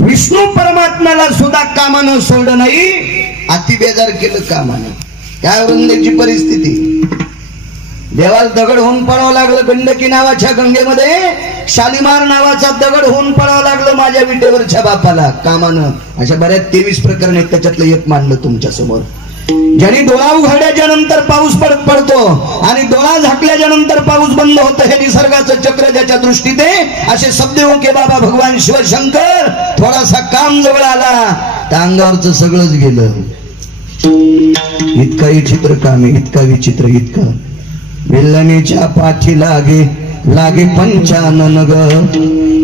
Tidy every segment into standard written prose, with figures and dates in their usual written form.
विष्णू परमात्म्याला सुद्धा कामानं सोडलं नाही, अति बेजार केलं कामानं. काय औरंगजेबाची परिस्थिती, देवाला दगड होऊन पडावं लागलं गंडकी नावाच्या गंगेमध्ये, शालिमार नावाचा दगड होऊन पडावं लागलं माझ्या विटेवरच्या बापाला कामानं. अशा बऱ्याच 23 प्रकरण आहेत, त्याच्यातलं एक मांडलं तुमच्या समोर. ज्यांनी डोळा उघडल्याच्या नंतर पाऊस पडतो आणि डोळा झाकल्याच्या नंतर पाऊस बंद होतं, हे निसर्गाचं चक्र ज्याच्या दृष्टीत आहे. असे सब्देव के बाबा भगवान शिवशंकर थोडासा काम जवळ आला तर अंगावरचं सगळंच गेलं. इतकाही चित्र काम आहे, इतका विचित्र, इतकं. विल्लनीच्या पाठी लागे लागे पंचानन ग,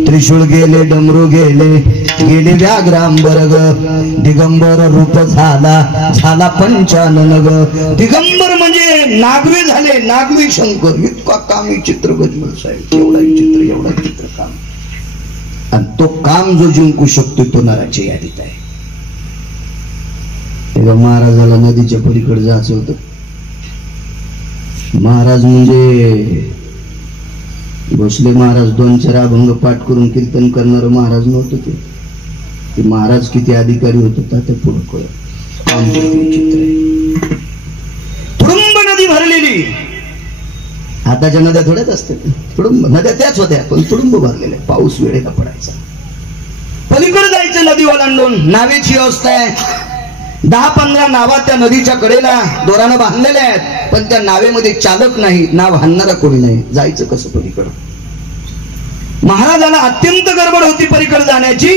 त्रिशूळ गेले डमरू गेले गेले व्याघ्रांबर ग, दिगंबर रूप झाला झाला पंचानन ग. दिगंबर म्हणजे नागवे झाले, नागवी शंकर. इतका कामी चित्र गजमल साहेब, एवढाही चित्र, एवढा चित्र काम. आणि तो काम जो जिंकू शकतो तो नराच्या यादीत आहे. महाराजाला नदीच्या पलीकडे जायचं होतं. महाराज म्हणजे भोसले महाराज 2-4 अभंग पाठ करून कीर्तन करणारं महाराज नव्हतं ते. महाराज किती अधिकारी होत होता ते पुढे कळत. चित्र आहे. तुडुंब नदी भरलेली. आताच्या नद्या थोड्याच असतात, तुडुंब नद्या त्याच होत्या पण तुडुंब भरलेल्या. पाऊस वेळेला पडायचा, पलीकडे जायचं नदी ओलांडून. नावेची व्यवस्था आहे, 10-15 नावा त्या नदीच्या कडेला दोरानं बांधलेल्या आहेत, पण त्या नावेमध्ये चालक नाही, नाव हाणणारा कोणी नाही. जायचं कसं पलीकडं? महाराजाला अत्यंत गडबड होती पलीकडे जाण्याची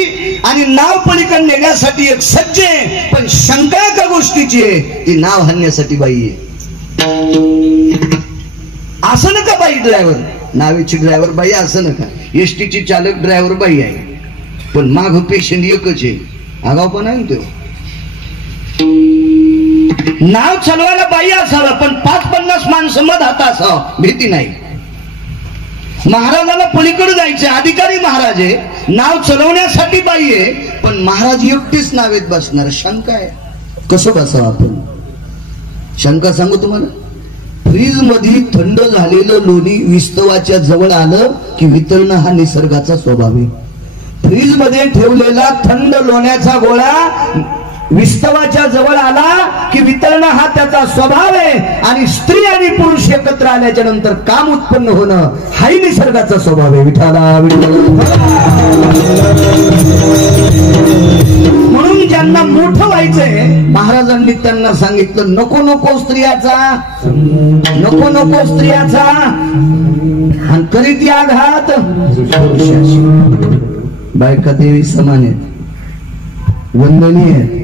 आणि नाव पलीकडे नेण्यासाठी एक सज्ज आहे, पण शंका एका गोष्टीची आहे, ती नाव हाणण्यासाठी बाई आहे. असं नका बाई ड्रायव्हर, नावेची ड्रायव्हर बाई असं नका. एसटीची चालक ड्रायव्हर बाई आहे, पण माग पेशंट एकच आहे. आगाव पण आहे तो. नाव चालवायला बाई असावं, पण 5-50 माणसं मध हाता असावं, भीती नाही. महाराजाला पलीकडे जायचे, अधिकारी महाराज आहे, नाव चालवण्यासाठी बाई आहे, पण महाराज एकटीच नावेत बसणार. शंका आहे, कसं बसावं आपण? शंका सांगू तुम्हाला. फ्रीज मध्ये थंड झालेलं लोणी विस्तवाच्या जवळ आलं की वितळणं हा निसर्गाचा स्वभाव आहे. फ्रीज मध्ये ठेवलेला थंड लोण्याचा गोळा विस्तवाच्या जवळ आला की वितळणं हा त्याचा स्वभाव आहे. आणि स्त्री आणि पुरुष एकत्र आल्याच्या नंतर काम उत्पन्न होणं हाही निसर्गाचा स्वभाव आहे. विठाला म्हणून ज्यांना मोठं व्हायचंय, महाराजांनी त्यांना सांगितलं, नको नको स्त्रियाचा, नको नको स्त्रियाचा, आणि करीत या घात. बायका देवी समान आहेत, वंदनीय आहेत,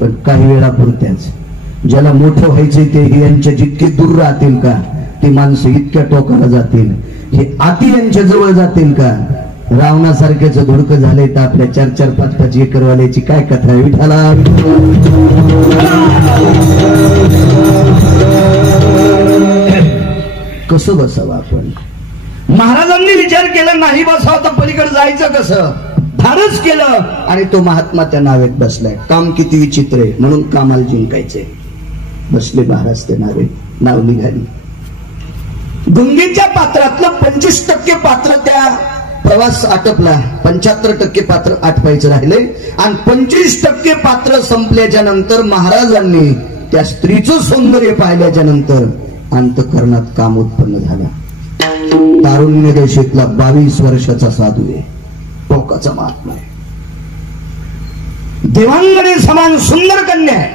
पण काही वेळा पुरत्याच. ज्याला मोठं व्हायचंय ते यांच्या जितके दूर राहतील का, ती माणसं इतक्या टोकाला जातील. हे आती यांच्या जवळ जातील का? रावणासारख्याच धुडकं झालंय तर आपल्या 4-4-5-5 एकरवाल्याची काय कथा आहे? विठाला कसं बसावं आपण? महाराजांनी विचार केला, नाही बसावं तर पलीकडे जायचं कसं? धाडस केलं आणि तो महात्मा त्या नावेत बसलाय. काम किती विचित्र आहे, म्हणून कामाला जिंकायचंय. बसले महाराज ते नावेत, नाव निघाली. गंगेच्या पात्रातलं 25% पात्र त्या प्रवास आटपला, 75% पात्र आटपायचं राहिले. आणि 25% पात्र संपल्याच्या नंतर महाराजांनी त्या स्त्रीचं सौंदर्य पाहिल्याच्या नंतर अंतःकरणात काम उत्पन्न झाला. तारुण्य देशातला 22 वर्षाचा साधू आहे, टोकाचा महात्मा आहे, देवांगणे समान सुंदर कन्या आहे.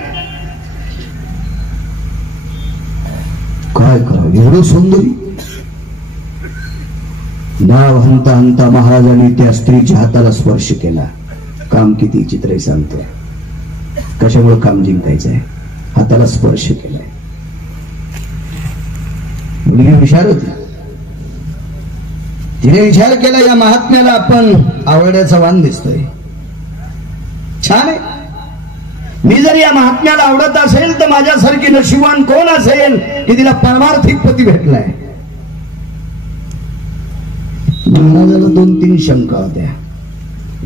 काय करावं एवढं सौंदर्य? नाव हंता हंता महाराजांनी त्या स्त्रीच्या हाताला स्पर्श केला. काम किती चित्र आहे सांगतोय. कशामुळे काम जिंकायचंय? हाताला स्पर्श केलाय. मुलगी हुशार होती, तिने विचार केला, या महात्म्याला आपण आवडण्याचा वाण दिसतोय, छान आहे. मी जर या महात्म्याला आवडत असेल तर माझ्यासारखी नशिबान कोण असेल की तिला परमार्थिक पती भेटलाय. महाराजाला 2-3 शंका होत्या.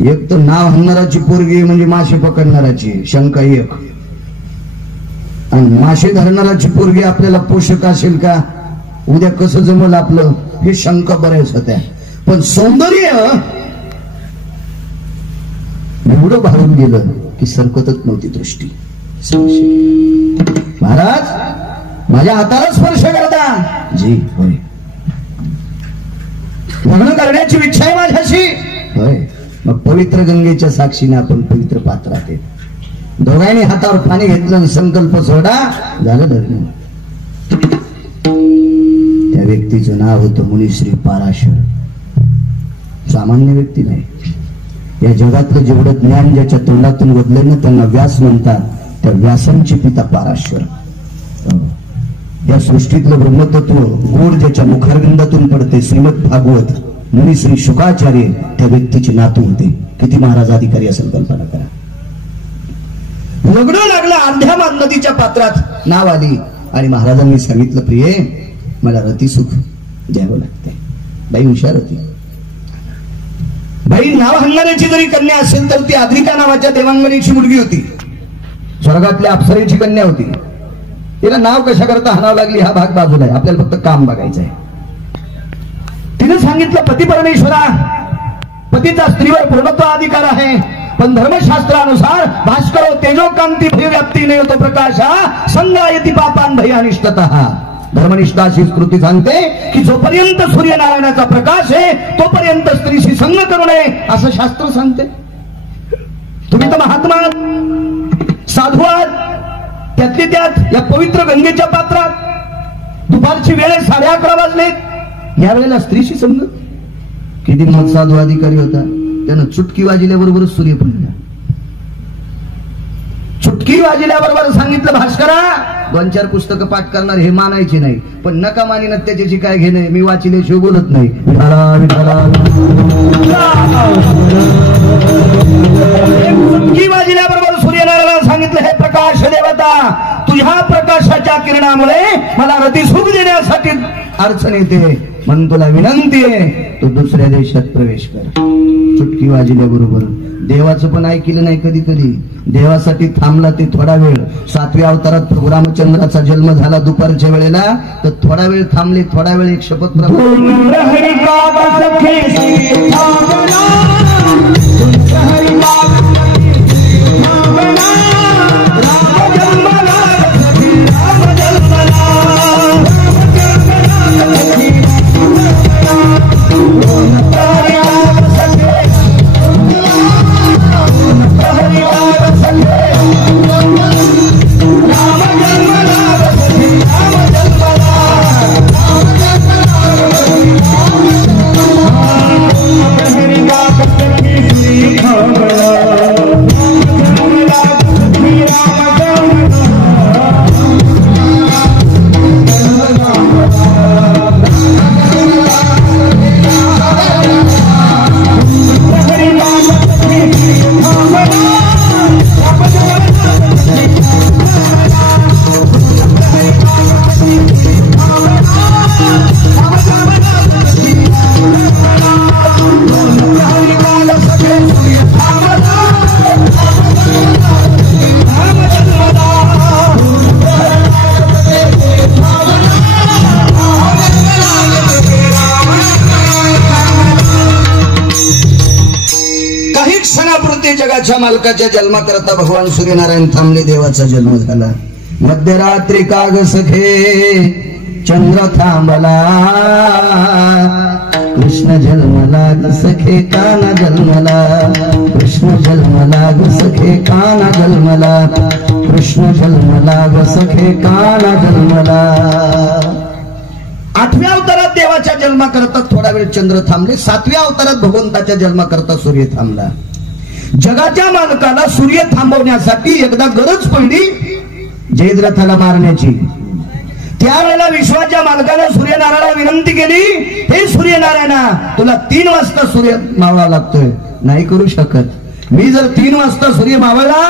एक तर नाव हाणणाराची पोरगी म्हणजे मासे पकडणाराची शंका एक, आणि मासे धरणाराची पोरगी आपल्याला पोषक असेल का, उद्या कसं जमल आपलं, हे शंका बऱ्याच होत्या. पण सौंदर्य एवढं भारून गेलं की सरकतच नव्हती दृष्टी. महाराज माझ्या हाताला स्पर्श करता. जी होय. लग्न करण्याची इच्छा आहे माझ्याशी. होय. मग पवित्र गंगेच्या साक्षीने आपण पवित्र पात्रात येत. दोघांनी हातावर पाणी घेतलं, संकल्प सोडा, झालं लग्न. त्या व्यक्तीचं नाव होतं मुनिश्री पाराशर. सामान्य व्यक्ती नाही. या जगातलं जेवढं ज्ञान ज्याच्या तोंडातून वदले ना त्यांना व्यास म्हणतात. त्या व्यासांची पिता पाराशर. या सृष्टीतलं ब्रह्मतत्व गोड ज्याच्या मुखारविंदातून पडते श्रीमद भागवत मुनिश्री शुकाचार्य त्या व्यक्तीचे नातू होते. किती महाराज अधिकारी असेल कल्पना करा. लग्न लागलं. अर्ध्या नदीच्या पात्रात नाव आली आणि महाराजांनी सांगितलं प्रिये मला रतिसुख द्यावं लागतंय. बाई हुशार होती. बाई नाव हंगाऱ्याची जरी कन्या असेल तर ती आद्रिका नावाच्या देवांगणीची मुलगी होती. स्वर्गातल्या अप्सरेची कन्या होती. तिला नाव कशा करता हाणावं लागली हा भाग बाजूला आहे. आपल्याला फक्त काम बघायचं आहे. तिने सांगितलं पती परमेश्वरा पतीचा स्त्रीवर पूर्णत्व अधिकार आहे पण धर्मशास्त्रानुसार भास्करो तेजोकांती भयव्याप्ती नाही तो प्रकाश हा संगायती पापान भय अनिष्टतः. धर्मनिष्ठा अशी स्मृती सांगते की जोपर्यंत सूर्यनारायणाचा प्रकाश आहे तोपर्यंत स्त्रीशी संग करू नये असं शास्त्र सांगते. तुम्ही तर महात्मा साधू आहात. त्यातली त्यात या पवित्र गंगेच्या पात्रात दुपारची वेळ 11:30 वाजलेत. या वेळेला स्त्रीशी संग. किती मग साधू अधिकारी होता. त्यानं चुटकी वाजल्याबरोबर सूर्य पडला. चुटकी वाजल्याबरोबर सांगितलं भास्करा 2-4 पुस्तकं पाठ करणार हे मानायचे नाही पण नका मानिन त्याच्याशी काय घेणे. मी वाचिल्याशिवाय बोलत नाही. चुटकी वाजल्याबरोबर सूर्यनारायणाला सांगितलं हे प्रकाश देवता तुझ्या प्रकाशाच्या किरणामुळे मला रतिसुख देण्यासाठी अडचण येते म्हणून तुला विनंती आहे तू दुसऱ्या देशात प्रवेश कर. चुटकी वाजल्याबरोबर देवाचं पण ऐकलं नाही. कधी कधी देवासाठी थांबला ते थोडा वेळ. 7व्या अवतारात प्रभू रामचंद्राचा जन्म झाला दुपारच्या वेळेला तर थोडा वेळ थांबले. थोडा वेळ एक शपथ जगाच्या मालकाच्या जन्माकरता भगवान सूर्यनारायण थांबले. देवाचा जन्म झाला. मध्यरात्री काग सखे चंद्र थांबला कृष्ण जन्मला सखे काना जन्मला कृष्ण जन्मला सखे काना जन्मला कृष्ण जन्मला सखे काना जन्मला. 8व्या अवतारात देवाच्या जन्माकरता थोडा वेळ चंद्र थांबले. 7व्या अवतारात भगवंताच्या जन्माकरता सूर्य थांबला. जगाच्या मालकाला सूर्य थांबवण्यासाठी एकदा गरज पडली जयद्रथाला मारण्याची. त्यावेळेला विश्वाच्या मालकाने सूर्यनारायणाला विनंती केली हे सूर्यनारायणा तुला 3 वाजता सूर्य मावळा लागतोय. नाही करू शकत. मी जर 3 वाजता सूर्य मावळला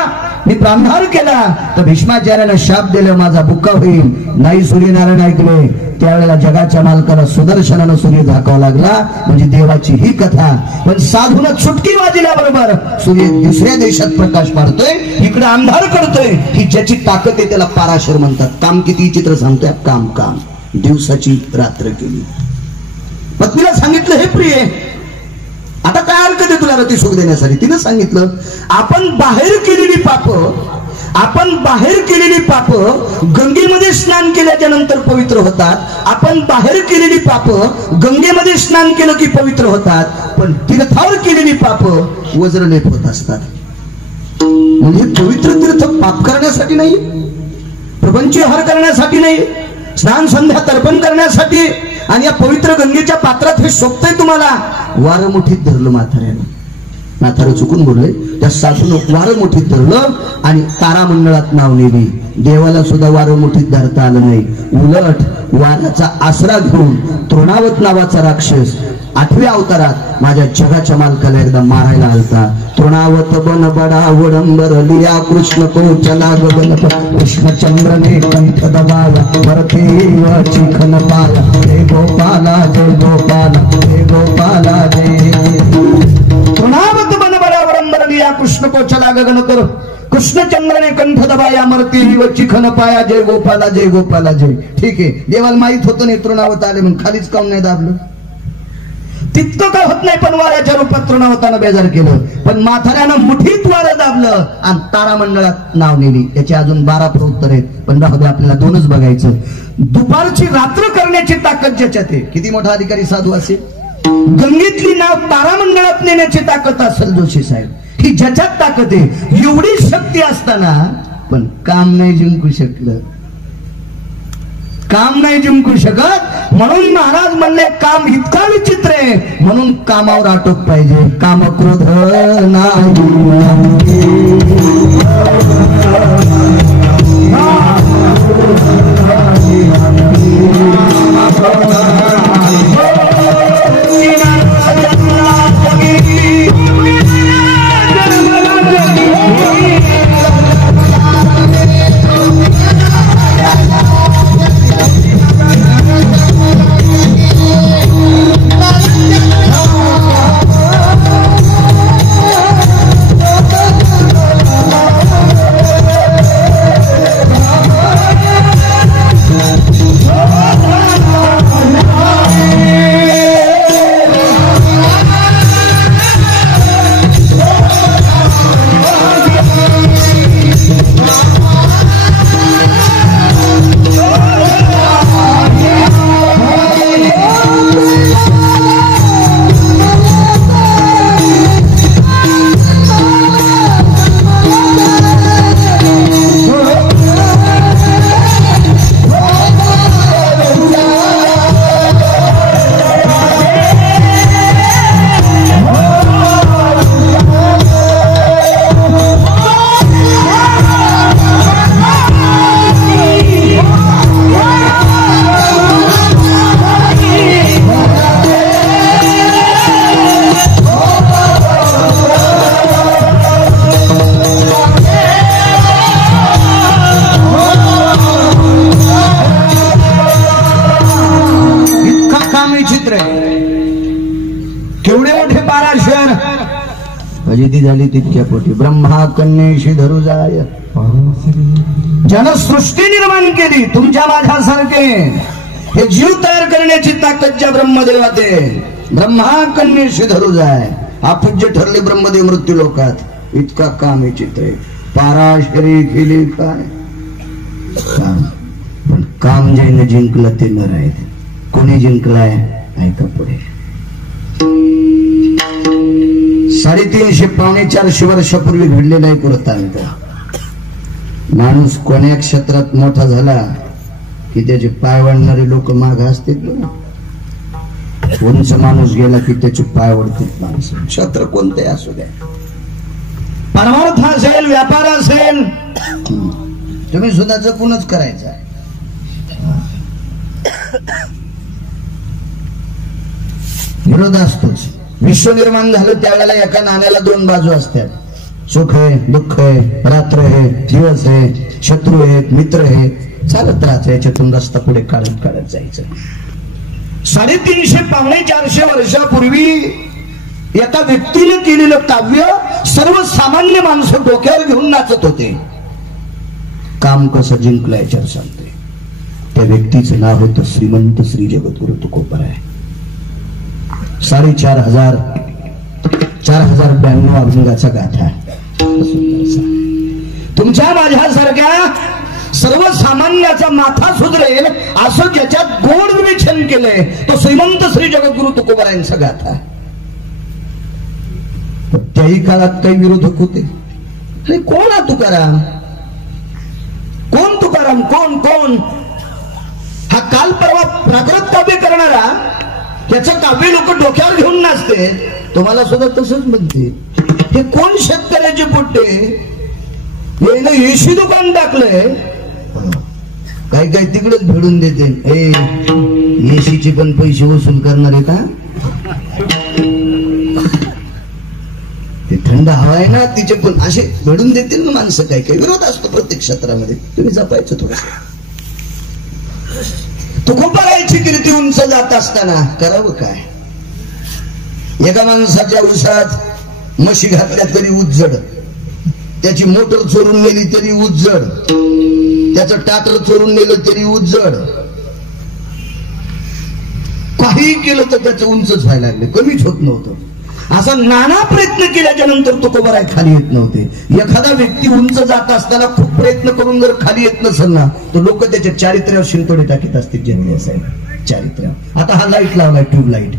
मी प्राणधार केला तर भीष्माचार्याने शाप दिला माझा बुक्का होईल. नाही सूर्यनारायण ऐकले. त्यावेळेला जगाच्या मालकाला सुदर्शनानं सूर्य झाकावा लागला. म्हणजे देवाची ही कथा. पण साधून चुटकी वाजल्याबरोबर सूर्य दुसऱ्या देशात प्रकाश पाडतोय इकडे अंधार करतोय. ही ज्याची ताकद आहे त्याला पाराशर म्हणतात. काम किती चित्र सांगतोय. काम काम दिवसाची रात्र केली. पत्नीला सांगितलं हे प्रिय आता काय हरकत आहे तुला रती सुख देण्यासाठी? तिनं सांगितलं आपण बाहेर केलेली पाप गंगेमध्ये स्नान केल्याच्या नंतर पवित्र होतात. आपण बाहेर केलेली पाप गंगेमध्ये स्नान केलं की पवित्र होतात, पण तीर्थावर केलेली पाप वज्रलेप होत असतात. म्हणजे पवित्र तीर्थ पाप करण्यासाठी नाही, प्रपंचविहार करण्यासाठी नाही, स्नान संध्या तर्पण करण्यासाठी. आणि या पवित्र गंगेच्या पात्रात हे सोपतंय तुम्हाला. वारं मुठीत धरलं म्हातारं चुकून बोलले, त्या सासून वारं मुठीत धरलं आणि तारामंडळात नाव नेली. देवाला सुद्धा वारं मुठीत धरता आलं नाही. उलट वाराचा आसरा घेऊन तृणावत नावाचा राक्षस 8व्या अवतारात माझ्या जगाच्या मालकाला एकदा मारायला आलता. तृणावत बन बडा वडंबर लिया कृष्ण कोचला गगन कृष्णचंद्रने कंठ दबाला भरते चिखन पाला हे गोपाला जय गोपाला हे गोपाला जय. तृणावत बन बडा वडंबर लिया कृष्ण कोचला गगन कर कृष्णचंद्रने कंठ दबाया मरती व चिखन पाया जय गोपाला जय गोपाला जय. ठीक आहे, देवाला माहित होतं नाही तृणावत आले म्हणून खालीच काऊन नाही दाबलं? तितकं काय होत नाही, पण वाऱ्याच्या रूपात तृणावतानं बेजार केलं. पण म्हाताऱ्यानं मुठीत वारं दाबलं आणि तारामंडळात नाव नेली. याचे अजून 12 प्रउत्तर आहेत, पण राहू दे, आपल्याला 2च बघायचं. दुपारची रात्र करण्याची ताकद ज्याच्यात आहे, किती मोठा अधिकारी साधू असेल, गंगेतली नाव तारामंडळात नेण्याची ताकद असेल जोशी साहेब, ही ज्याच्यात ताकद आहे. एवढी शक्ती असताना पण काम नाही जिंकू शकलं, काम नाही जिंकू शकत. म्हणून महाराज म्हणले काम इतका विचित्र आहे, म्हणून कामावर आटोप पाहिजे. काम क्रोध नाही. फजिती झाली तितक्या पोटी ब्रह्मा कन्येशी धरू जाय. ज्यानं सृष्टी निर्माण केली तुमच्या माझ्यासारखे, हे जीव तयार करण्याची ताकद ज्या ब्रह्मदेवात आहे. ब्रह्मा कन्येशी धरू जाय. हा पूज्य ठरले ब्रह्मदेव मृत्यू लोकात. इतका काम हे चित्र आहे. पाराशरी केली काय काम, पण काम ज्याने जिंकलं ते नर आहेत. कोणी जिंकलाय ऐका पुढे. 350 पावणे 400 वर्षापूर्वी घडलेला एक वृत्तांत. माणूस कोण्या क्षेत्रात मोठा झाला की त्याचे पाय वाढणारे लोक माग असतील. उंच माणूस गेला की त्याचे पाय वाढतील माणसं. क्षेत्र कोणते असू द्या, परमार्थ असेल, व्यापार असेल, तुम्ही सुद्धा जपूनच करायचा. विरोध असतोच. विश्व निर्माण झालं त्यावेळेला एका नाण्याला 2 बाजू असतात. सुख आहे, दुःख आहे, रात्र आहे, दिवस आहे, शत्रू आहेत, मित्र आहे, चालत राहायचं. याच्यातून रस्ता पुढे काढत काढत जायचं. 350 पावणे 400 वर्षापूर्वी एका व्यक्तीने केलेलं काव्य सर्वसामान्य माणसं डोक्यावर घेऊन नाचत होते. काम कसं जिंकलं याच्यावर सांगते. त्या व्यक्तीचं नाव होतं श्रीमंत श्री जगद्गुरु तुकोबराय. 4,500 4092 अभंगाचा गाथा. तुमच्या माझ्यासारख्या सर्वसामान्याचा माथा सुधरेल असं ज्याच्यात गोड विवेचन केलंय तो श्रीमंत श्री जगद्गुरु तुकोबारायांचा गाथा. त्याही काळात काही विरोधक होते. अरे कोण हा तुकाराम, कोण तुकाराम, कोण कोण हा काल परवा प्राकृत काव्य करणारा, त्याचं काव्य लोक डोक्यावर घेऊन नाचते. तुम्हाला सुद्धा तसंच म्हणते. हे कोण शेतकऱ्याचे पोट्टे, एसी दुकान टाकलंय, काही काही तिकडेच भेडून देते. एसीचे पण पैसे वसूल करणार आहे का? ते थंड हवा आहे ना, तिचे पण असे भेडून देतील ना माणसं. काही काही विरोध असतो प्रत्येक क्षेत्रामध्ये, तुम्ही जपायचं थोडं. तुकोबारायांची कीर्ती उंच जात असताना करावं काय? एका माणसाच्या उसात म्हशी घातल्या तरी उज्जड, त्याची मोटर चोरून नेली तरी उज्जड, त्याचं टाटर चोरून नेलं तरी उज्जड. काही केलं तर त्याचं उंचच व्हायला लागले, कमीच होत नव्हतं. असा नाना प्रयत्न केल्याच्या नंतर तुकोबाराय खाली येत नव्हते. एखादा व्यक्ती उंच जात असताना खूप प्रयत्न करून जर खाली येत नसेल ना, तर लोक त्याच्या चारित्र्यावर शिंतोडे टाकीत असतील. जन्मी असायला चारित्र्यावर. आता हा लाईट लावलाय, ट्यूबलाईट,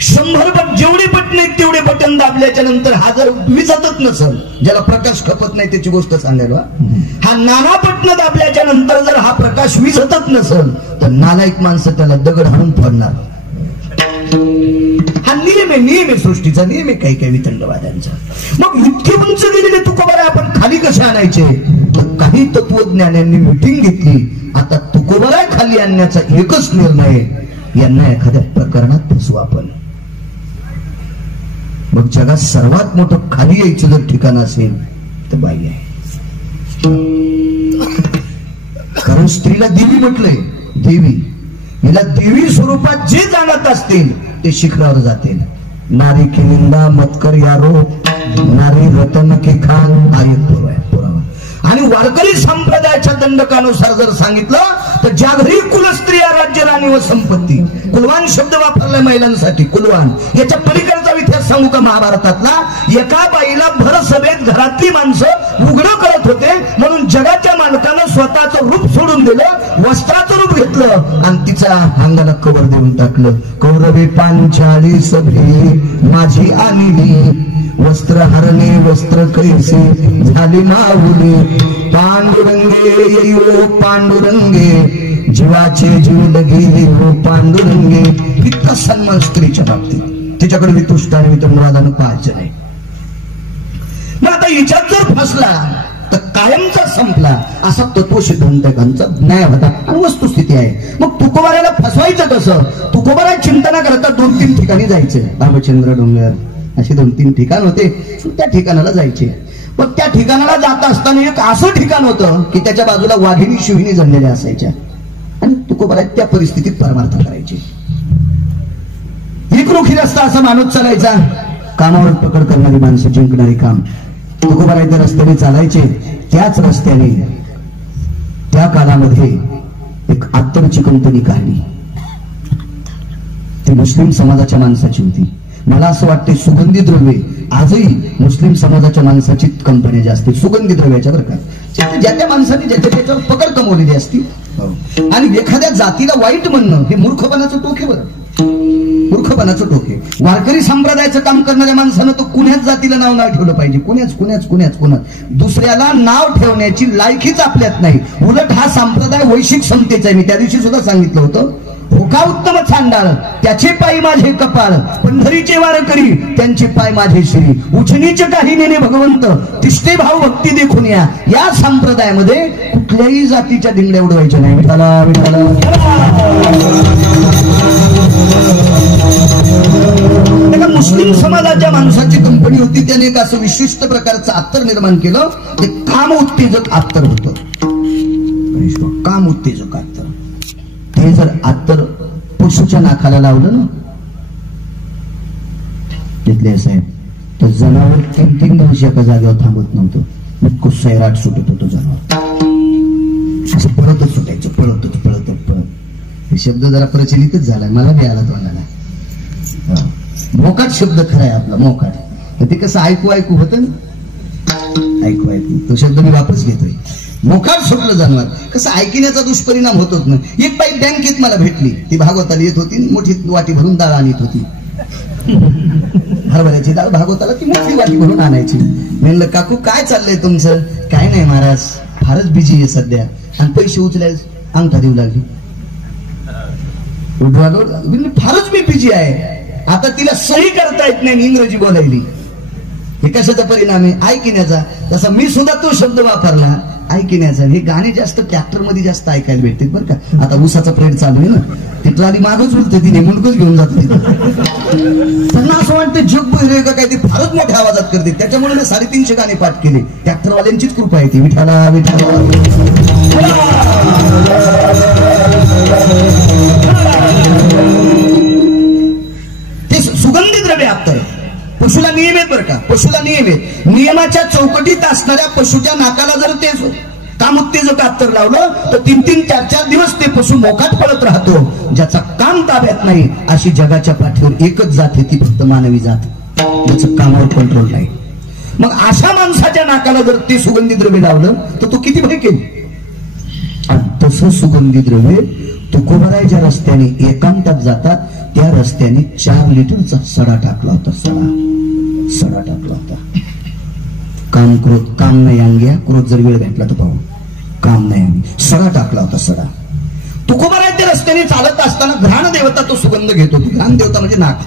100 जेवढे बटन आहेत तेवढे बटन दाबल्याच्या नंतर हा जर विजतच नसेल, ज्याला प्रकाश खपत नाही त्याची गोष्ट सांगायला, हा नाना बटन दाबल्याच्या नंतर जर हा प्रकाश विजतच नसेल तर नालायक माणसं त्याला दगड हाणून फोडणार. हा नियम आहे सृष्टीचा, नियम आहे काही काही वितंडवाद्यांचा. मग इतके उंच गेलेले तुकोबाराय आपण खाली कसे आणायचे? तर काही तत्वज्ञान्यांनी मिटिंग घेतली. आता तुकोबाराय खाली आणण्याचा एकच निर्णय, यांना एखाद्या प्रकरणात फसवू आपण. मग जगात सर्वात मोठं खाली यायचं जर ठिकाण असेल तर बाई आहे. कारण स्त्रीला देवी म्हटलंय. देवी, हिला देवी स्वरूपात जे जाणत असतील ते शिखरावर जातील. नारी की निंदा मत कर यारो, नारी रतन के खान, हा एक पुरावा. आणि वारकरी संप्रदायाच्या दंडकानुसार जर सांगितलं तर ज्या घरी कुलस्त्रिया, राज्य, राणी व संपत्ती, कुलवान शब्द वापरलाय महिलांसाठी. कुलवान याच्या पलीकडचा इतिहास सांगू का महाभारतातला? एका बाईला भर सभेत घरातली माणसं उघडं करत होते म्हणून जगाच्या मालकानं स्वतःचं रूप सोडून दिलं, वस्त्राचं रूप घेतलं आणि तिचा अंगाला कवर देऊन टाकलं. कौरवे पांचाली सभे माझी आलेली, वस्त्र हरणे वस्त्र कैसे झाली माऊली. पांडुरंगे येऊ पांडुरंगे, जीवाचे जीव लगे येऊ पांडुरंगे. इतका सन्मान स्त्रीच्या बाबतीत, तिच्याकडे वितुष्ट आणि वितंडवादानं पाहायचं नाही. मग आता हिच्यात जर फसला तर कायमचा संपला, असा तत्वसिद्धांतकांचा न्याय होता आणि वस्तुस्थिती आहे. मग तुकोबारायला फसवायचं कसं? तुकोबाराय चिंतना करता 2-3 ठिकाणी जायचं. रामचंद्र डोंगर असे 2-3 ठिकाण होते, त्या ठिकाणाला जायचे. पण त्या ठिकाणाला जात असताना एक असं ठिकाण होतं की त्याच्या बाजूला वाघिणी शिवहिणी जमलेल्या असायच्या आणि तुकोबाराय त्या परिस्थितीत परमार्थ करायचे. एकमुखी रस्ता असा माणूस चालायचा, कामावर पकड करणारी माणसं जिंकणारी काम. तुकोबाराय त्या रस्त्याने चालायचे. त्याच रस्त्याने त्या काळामध्ये एक अत्तरची कंपनी काढली. ती मुस्लिम समाजाच्या माणसाची होती. मला असं वाटतं सुगंधी द्रव्ये आजही मुस्लिम समाजाच्या माणसाची कंपन्या जास्त सुगंधी द्रव्याच्या बरं का. ज्या त्या माणसाने ज्याच्या त्याच्यावर पकड कमवलेली असती. आणि एखाद्या जातीला वाईट म्हणणं हे मूर्खपणाचं टोके. बरं, मूर्खपणाचं टोके. वारकरी संप्रदायाचं काम करणाऱ्या माणसानं तो कुण्याच जातीला नाव नाही ठेवलं पाहिजे. कुण्याच दुसऱ्याला नाव ठेवण्याची लायकीच आपल्यात नाही. उलट हा संप्रदाय वैश्विक समतेचा आहे. मी त्या दिवशी सुद्धा सांगितलं होतं, होका उत्तम चांडाळ त्याचे पाय माझे कपाळ, पंढरीचे वारकरी त्यांचे पाय माझे श्री, उचनीचे काही नेणे भगवंत, तिष्ठे भाव भक्ती देखून या संप्रदायामध्ये कुठल्याही जातीच्या दिंड्या उडवायच्या नाही. विठाला विठाला. मुस्लिम समाजाच्या माणसाची कंपनी होती. त्याने एक असं विशिष्ट प्रकारचं अत्तर निर्माण केलं. ते काम उत्तेजक अत्तर होतं. काम उत्तेजक अत्तर. ते जर अत्तर पशुच्या नाकाला लावलं ना तिथले साहेब, तर जनावर 3-3 दिवस एका जागेवर थांबत नव्हतं. इतकं सैराट सुटत होतं जनावर. असं पळतच सुटायचं, पळत. हे शब्द जरा प्रचलितच झालाय, मला बी आला तोंडाला. मोकाट शब्द खरा आहे आपला, मोकाट. तर ते कसं ऐकू ऐकू होतं ना, ऐकू ऐकू तो शब्द मी वापस घेतोय. मोकार सुटलं जानवर कसं ऐकण्याचा दुष्परिणाम होतोच ना. एक बाई बँकेत मला भेटली, ती भागवताला येत होती, मोठी वाटी भरून डाळ आणत होती. हरभऱ्याची डाळ भागवताला ती मोठी वाटी भरून आणायची. म्हणलं काकू काय चाललंय तुमचं? काय नाही महाराज, फारच बिझी आहे सध्या. आणि पैसे उचलायला अंगठा देऊ लागली. फारच मी बिझी आहे. आता तिला सही करता येत नाही, इंग्रजी बोलायली. हे कशाचा परिणाम आहे? ऐकण्याचा. तसा मी सुद्धा तो शब्द वापरला, ऐकण्याचा. हे गाणे जास्त ट्रॅक्टर मध्ये जास्त ऐकायला भेटते बरं का. आता ऊसाचा प्रेड चालू आहे ना, ती ट्रॉली मागच उलते, तिने मुंडकच घेऊन जाते तिथं. त्यांना असं वाटतं जग बहिरे का काय, ती फारच मोठ्या आवाजात करते. त्याच्यामुळे मी 350 गाणे पाठ केले. ट्रॅक्टरवाल्यांचीच कृपा आहे ती. विठाला विठाला. ते सुगंधी द्रव्य आपतंय. पशुला नियम आहेत बरं का, पशुला नियम आहेत. नियमाच्या चौकटीत असणाऱ्या पशुच्या नाकाला जर ते काम उत्तेजक अत्तर लावलं तर 3-3, 4-4 दिवस ते पशु मोकाट पडत राहतो. ज्याचा काम ताब्यात नाही अशी जगाच्या पाठीवर एकच जात आहे, ती फक्त मानवी जात, ज्याचं कामावर कंट्रोल नाही. मग अशा माणसाच्या नाकाला जर ते सुगंधी द्रव्य लावलं तर तो किती भयकेल. आणि तसं सुगंधी द्रव्य तुकोबारायच्या रस्त्याने एकांतात जातात, त्या रस्त्याने 4 लिटरचा सडा टाकला होता. सडा टाकला होता. काम क्रोध, काम नाही अंग्या, क्रोध जर वेळ भेटला तर पाहू, काम नाही अंगी, सडा टाकला होता. सडा तुकोबारायच्या रस्त्याने चालत असताना घ्राण देवता तो सुगंध घेत होती. घ्राण देवता म्हणजे नाक,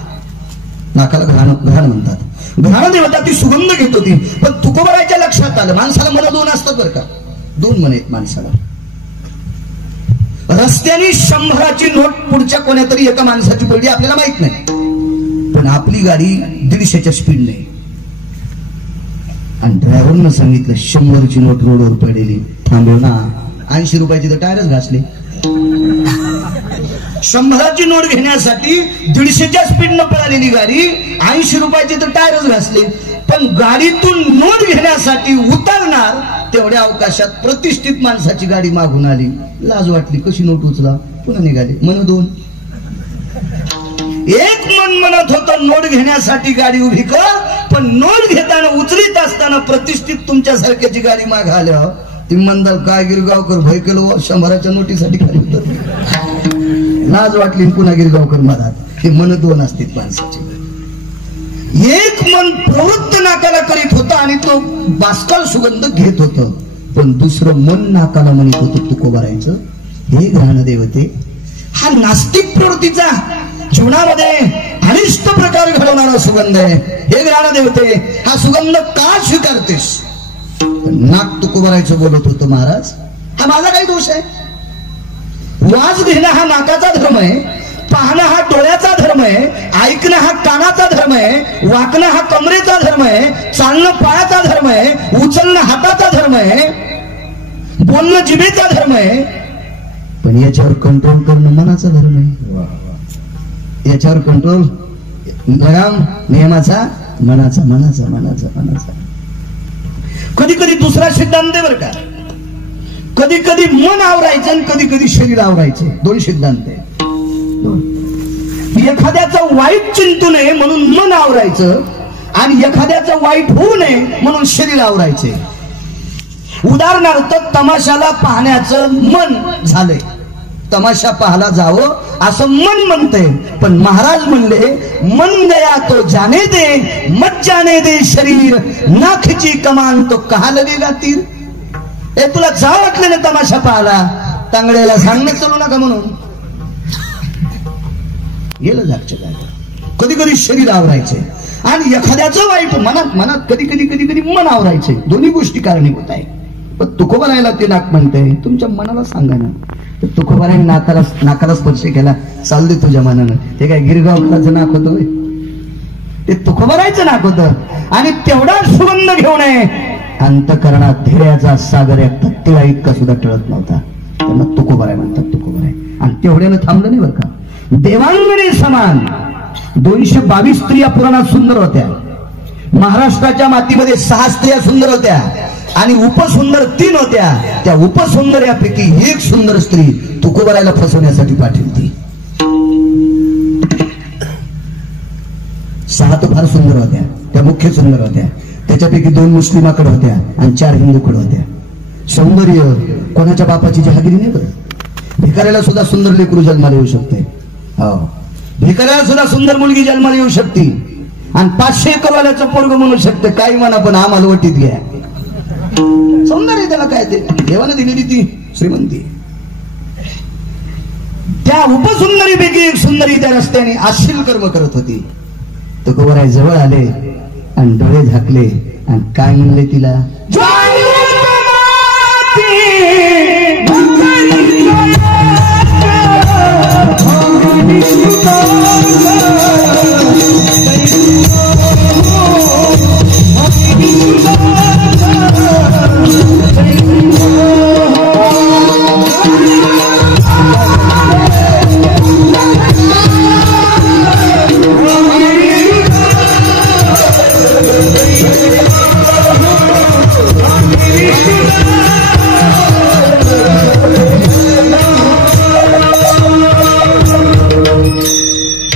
नाकाला घ्राण म्हणतात. घ्राण देवता ती सुगंध घेत होती. पण तुकोबारायच्या लक्षात आलं, माणसाला मन 2 असतात बरं का, 2 मन आहेत माणसाला. रस्त्याने 100ची नोट पुढच्या कोण्या तरी एका माणसाची पडली आपल्याला माहित नाही, पण आपली गाडी 150च्या स्पीड नाही. आणि ड्रायव्हरनं सांगितलं 100ची नोट रोडवर पडलेली, थांबव ना. 80 रुपयाची तर टायरच घासले. 100ची नोट घेण्यासाठी 150च्या स्पीडनं पळालेली गाडी, 80 रुपयाची तर टायरच घासले. पण गाडीतून नोट घेण्यासाठी उतरणार तेवढ्या अवकाशात प्रतिष्ठित माणसाची गाडी मागून आली. लाज वाटली, कशी नोट उचला, पुन्हा निघाली. मन 2. एक मन म्हणत होतं नोट घेण्यासाठी गाडी उभी कर, पण नोट घेताना उचलीत असताना प्रतिष्ठित तुमच्यासारख्याची गाडी माग आल्या. ती म्हणताल काय गिरगावकर भय केलं 100च्या नोटीसाठी गाडी उतर. लाज वाटली, पुन्हा गिरगावकर मधात. हे मन 2 असतील माणसाची. एक मन प्रवृत्त नाकाला करीत होतं आणि तो बास्कल सुगंध घेत होतं, पण दुसरं मन नाकाला म्हणत होतं तुकोबारायचं, हे घ्राण देवते, हा नास्तिक प्रवृत्तीचा जीवनामध्ये अनिष्ट प्रकार घडवणारा सुगंध आहे. हे घ्राण देवते, हा सुगंध का स्वीकारतेस? नाक तुकोबारायचं बोलत होतं महाराज, हा माझा काही दोष आहे? वास घेणं हा नाकाचा धर्म आहे, पाहणं हा डोळ्याचा धर्म आहे, ऐकणं हा कानाचा धर्म आहे, वाकणं हा कमरेचा धर्म आहे, चालणं पायाचा धर्म आहे, उचलणं हाताचा धर्म आहे, बोलणं जिभेचा धर्म आहे. पण याच्यावर कंट्रोल करणं मनाचा धर्म आहे. याच्यावर कंट्रोल लगाम नियमाचा मनाचा मनाचा मनाचा मनाचा. कधी कधी दुसरा सिद्धांत आहे बरं का, कधी कधी मन आवरायचं आणि कधी कधी शरीर आवरायचं. 2 सिद्धांत आहे. एखाद्याचं वाईट चिंतू नये म्हणून मन आवरायचं आणि एखाद्याचं वाईट होऊ नये म्हणून शरीर आवरायचे. उदाहरणार्थ तमाशाला पाहण्याचं मन झालंय, तमाशा पाहायला जावं असं मन म्हणते, पण महाराज म्हणले मन गया तो जाने दे, मत जाने दे शरीर, ना खिची कमान तो कहा लगेगा तीर. ए तुला जा वाटलं ना तमाशा पाहायला, तांगड्याला सांगणं चलू नका म्हणून गेलं जागच्या जागा. कधी कधी शरीर आवरायचे आणि एखाद्याचं वाईट मनात कधी कधी मन आवरायचे. दोन्ही गोष्टी कारणीभूत आहे. पण तुकोबारायला ते नाक म्हणते, तुमच्या मनाला सांगा ना. तर तुकोबारायने नाकाला स्पर्श केला, चाल दे तुझ्या मनानं. ते काय गिरगावकरांचं नाक होतं, ते तुकोबारायचं नाक होतं. आणि तेवढा सुगंध घेऊन अंतकरणात धैर्याचा सागर एकटा तिला इतका सुद्धा टळत नव्हता. त्यांना तुकोबाराय म्हणतात, तुकोबाराय. आणि तेवढ्यानं थांबलं नाही बरं का. देवांगणे समान 222 स्त्रिया पुराणात सुंदर होत्या. महाराष्ट्राच्या मातीमध्ये 6 स्त्रिया सुंदर होत्या आणि उपसुंदर 3 होत्या. त्या उपसुंदर्यापैकी एक सुंदर स्त्री तुकोबारायला फसवण्यासाठी पाठवली. 6 तर फार सुंदर होत्या, त्या मुख्य सुंदर होत्या, त्याच्यापैकी 2 मुस्लिमाकडे होत्या आणि 4 हिंदूकडे होत्या. सौंदर्य कोणाच्या बापाची जहागिरी नाही बरं. भिकाऱ्याला सुद्धा सुंदर लेकरू जन्माला येऊ शकते. हो, भिकाऱ्याला सुद्धा सुंदर मुलगी जन्माला येऊ शकते आणि 500 एकरवाल्याचं पोरग म्हणू शकते. काही म्हणा, पण आम्हाला वटीत घ्या. सौंदर्य त्याला काय, ते देवाने दिलेली ती श्रीमंती. त्या उपसुंदरीपैकी एक सुंदरी त्या रस्त्याने अश्लील कर्म करत होती. तुकोबाराय जवळ आले आणि डोळे झाकले आणि काय म्हणले तिला,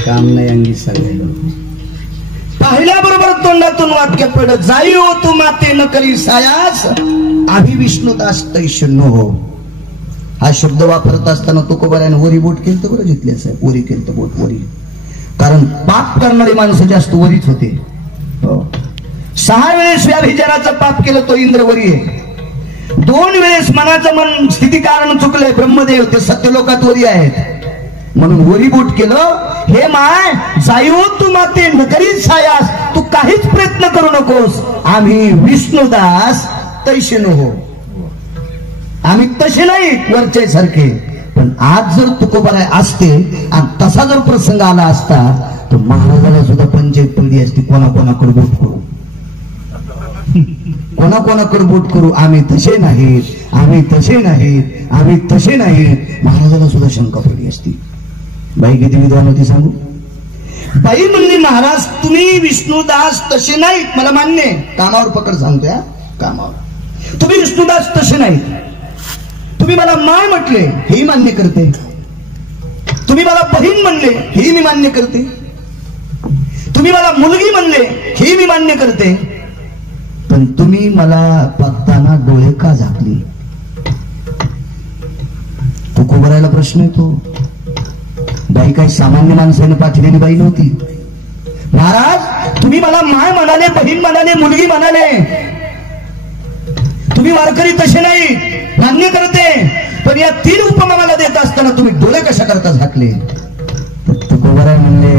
काम नाही अंगी सगळे. पाहिल्याबरोबर तोंडातून वाक्य पडत, जाई हो तू माते न करी सायास, आभी विष्णुदास तैशून्य हो. हा शब्द वापरत असताना तुकोबारायने वरी बोट केलं तर बरं जितले असं वरी केलं तर बोट वरी, कारण पाप करणारी माणसं जास्त वरीच होते. 6 वेळेस व्याभिचाराचं पाप केलं तो इंद्रवरी आहे. 2 वेळेस मनाचं मन स्थिती कारण चुकलंय ब्रह्मदेव, ते सत्यलोकात वरी आहेत म्हणून वरी बोट केलं. हे माय, जाईवो तू माते नकरी सायास, तू काहीच प्रयत्न करू नकोस, आम्ही विष्णुदास तैसे न हो. आम्ही तसे नाही वरचे सारखे. पण आज जर तुकोबाराय असते आणि तसा जर प्रसंग आला असता तर महाराजाला सुद्धा पंचायत पडली असती. कोणाकोणाकडे बोट करू, कोणाकोणाकडे बोट करू, आम्ही तसे नाहीत, आम्ही तसे नाहीत, आम्ही तसे नाहीत. महाराजाला सुद्धा शंका पडली असती. बाई किती विद्वान होती सांगू. बाई म्हणली, महाराज तुम्ही विष्णुदास तसे नाहीत, मला मान्य आहे. कामावर पकड सांगतोय, कामावर. तुम्ही विष्णुदास तसे नाहीत. तुम्ही मला माय म्हटले, हेही मान्य करते. तुम्ही मला बहीण म्हणले, हेही मी मान्य करते. तुम्ही मला मुलगी म्हणले, हेही मी मान्य करते. पण तुम्ही मला बघताना डोळे का झाकले. तुकोबारायला प्रश्न येतो. बाई काही सामान्य माणसाने पाठवलेली बाई नव्हती. महाराज तुम्ही मला माय म्हणाले, बहीण म्हणाले, मुलगी म्हणाले, तुम्ही वारकरी तसे नाही, मान्य करते. पण या 3 उपमा मला देत असताना तुम्ही डोळे कशा करता झाकले. तुकोबाराय म्हणले,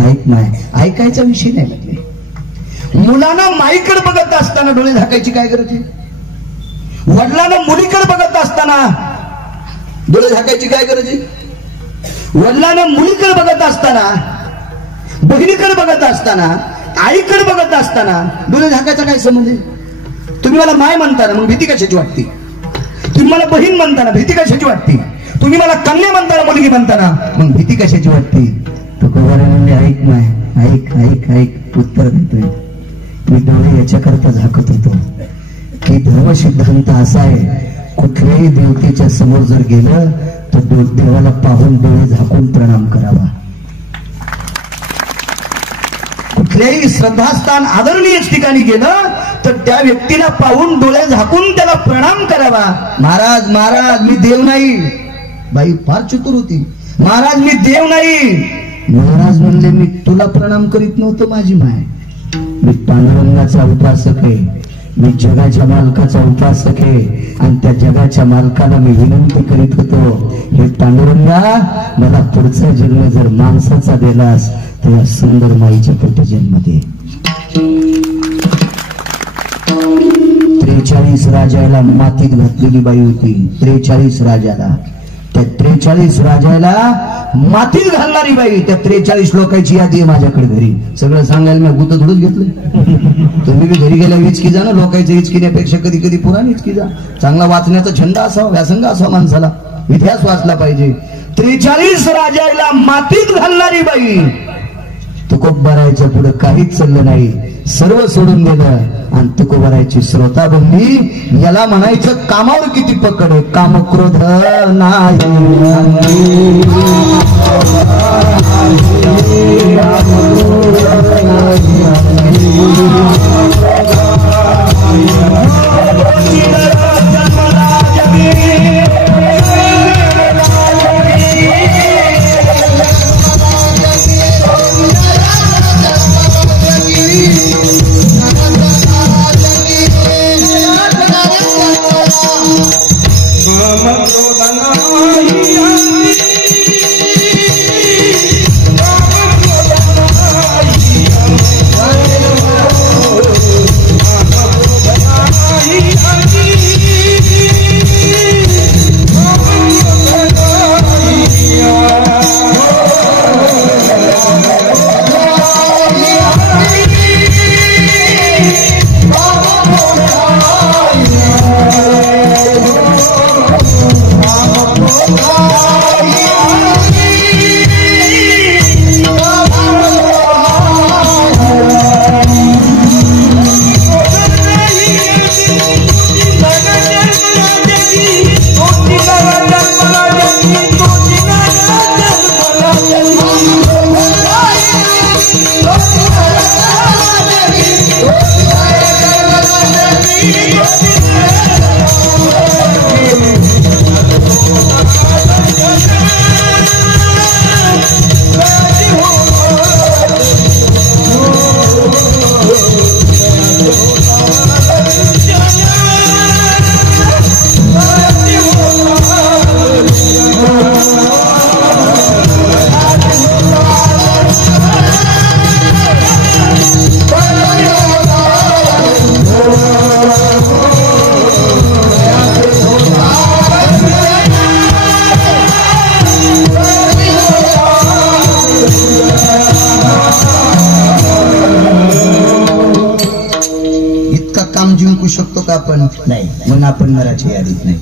ऐक नाही, ऐकायचा विषय नाही म्हटले. मुलांना माईकडे बघत असताना डोळे झाकायची काय गरज आहे. वडिलांना मुलीकडे बघत असताना डोळे झाकायची काय गरज आहे. वडिलांना मुलीकडे बघत असताना, बहिणीकडे बघत असताना, आईकडे बघत असताना डोळे झाकायचा काय संबंध आहे. तुम्ही मला माय म्हणताना मग भीती कशाची वाटते. तुम्ही मला बहीण म्हणताना भीती कशाची वाटते. तुम्ही मला कन्या म्हणताना, मुलगी म्हणताना मग भीती कशाची वाटते. तो कोबाराय म्हणले, ऐक माय, ऐक ऐक ऐक. उत्तर देतोय, मी डोळे याच्याकरता झाकत होतो की धर्म सिद्धांत असा आहे, कुठल्याही देवतेच्या समोर जर गेलं तर देवाला पाहून डोळे झाकून प्रणाम करावा. कुठल्याही श्रद्धास्थान आदरणीय ठिकाणी गेलं तर त्या व्यक्तीला पाहून डोळे झाकून त्याला प्रणाम करावा. महाराज महाराज मी देव नाही. बाई फार चतुर होती. महाराज मी देव नाही. महाराज म्हणले, मी तुला प्रणाम करीत नव्हतो माझी माय, मी पांडुरंगाचा उपासक आहे, मी जगाच्या मालकाचा उपासक आहे आणि त्या जगाच्या मालकाला मी विनंती करीत होतो, हे पांडुरंगा मला पुढचा जन्म जर माणसाचा दिलास तर या सुंदर माईच्या पोटी जन्म दे. 43 राजाला मातीत घातलेली बाई होती. 43 राजाला, त्या 43 राजाला मातीत घालणारी बाई. त्या 43 लोकांची यादी आहे माझ्याकडे घरी. सगळं सांगायला मी गुत थोडंच घेतलं. तुम्ही बी घरी गेल्या हिचकी जा ना. लोकांचं हिचकिण्यापेक्षा कधी कधी पुराण हिचकी जा. चांगला वाचण्याचा छंद असावा, व्यासंग असावा माणसाला, इतिहास वाचला पाहिजे. 43 राजाला मातीत घालणारी बाई. तुकोबारायच्या पुढे काहीच चाललं नाही, सर्व सोडून दिलं आणि तुकोबारायची श्रोता बनली. याला म्हणायचं कामावर किती पकड आहे. काम क्रोध नाही, जिंकू शकतो का आपण? नाही. मग आपण मराठी यादीत नाही.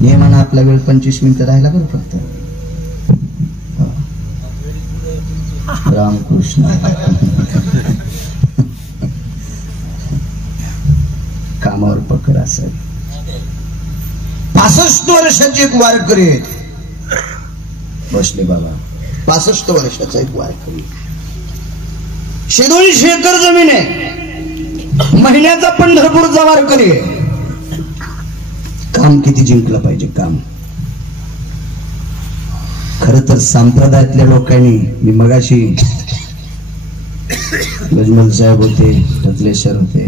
नियमानं आपला वेळ 25 मिनिटं राहिला बरं फक्त. रामकृष्ण. कामावर पकड असेल. 65 वर्षाचे एक वारकरी आहेत बसले बाबा. 65 वर्षाचा एक वारकरी. 200 एकर जमीन आहे. महिन्याचा पंढरपूरचा वारकरी आहे. काम किती जिंकलं पाहिजे काम. खर तर संप्रदायातल्या लोकांनी, मी मगाशी गजमल साहेब होते, रत्लेश्वर होते,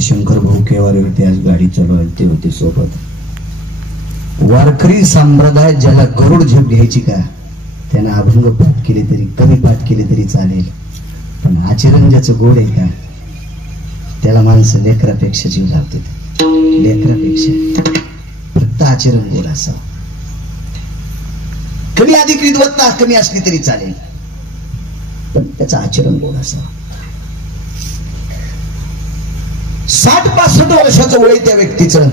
शंकर भाऊ केवारे होते, आज गाडी चालवायला ते होते सोबत. वारकरी संप्रदाय ज्याला गरुड झेप घ्यायची का, त्यानं अभंग पाठ केले तरी, कमी पाठ केले तरी चालेल, पण आचरण ज्याचं गोड आहे का, त्याला माणसं लेकरापेक्षा जीव लावतात. लेकरापेक्षा फक्त आचरण गोड असावं. कमी अधिक विद्वत्ता कमी असली तरी चालेल, पण त्याचं आचरण गोड असावं. 60-65 वर्षाचं वय त्या व्यक्तीचं.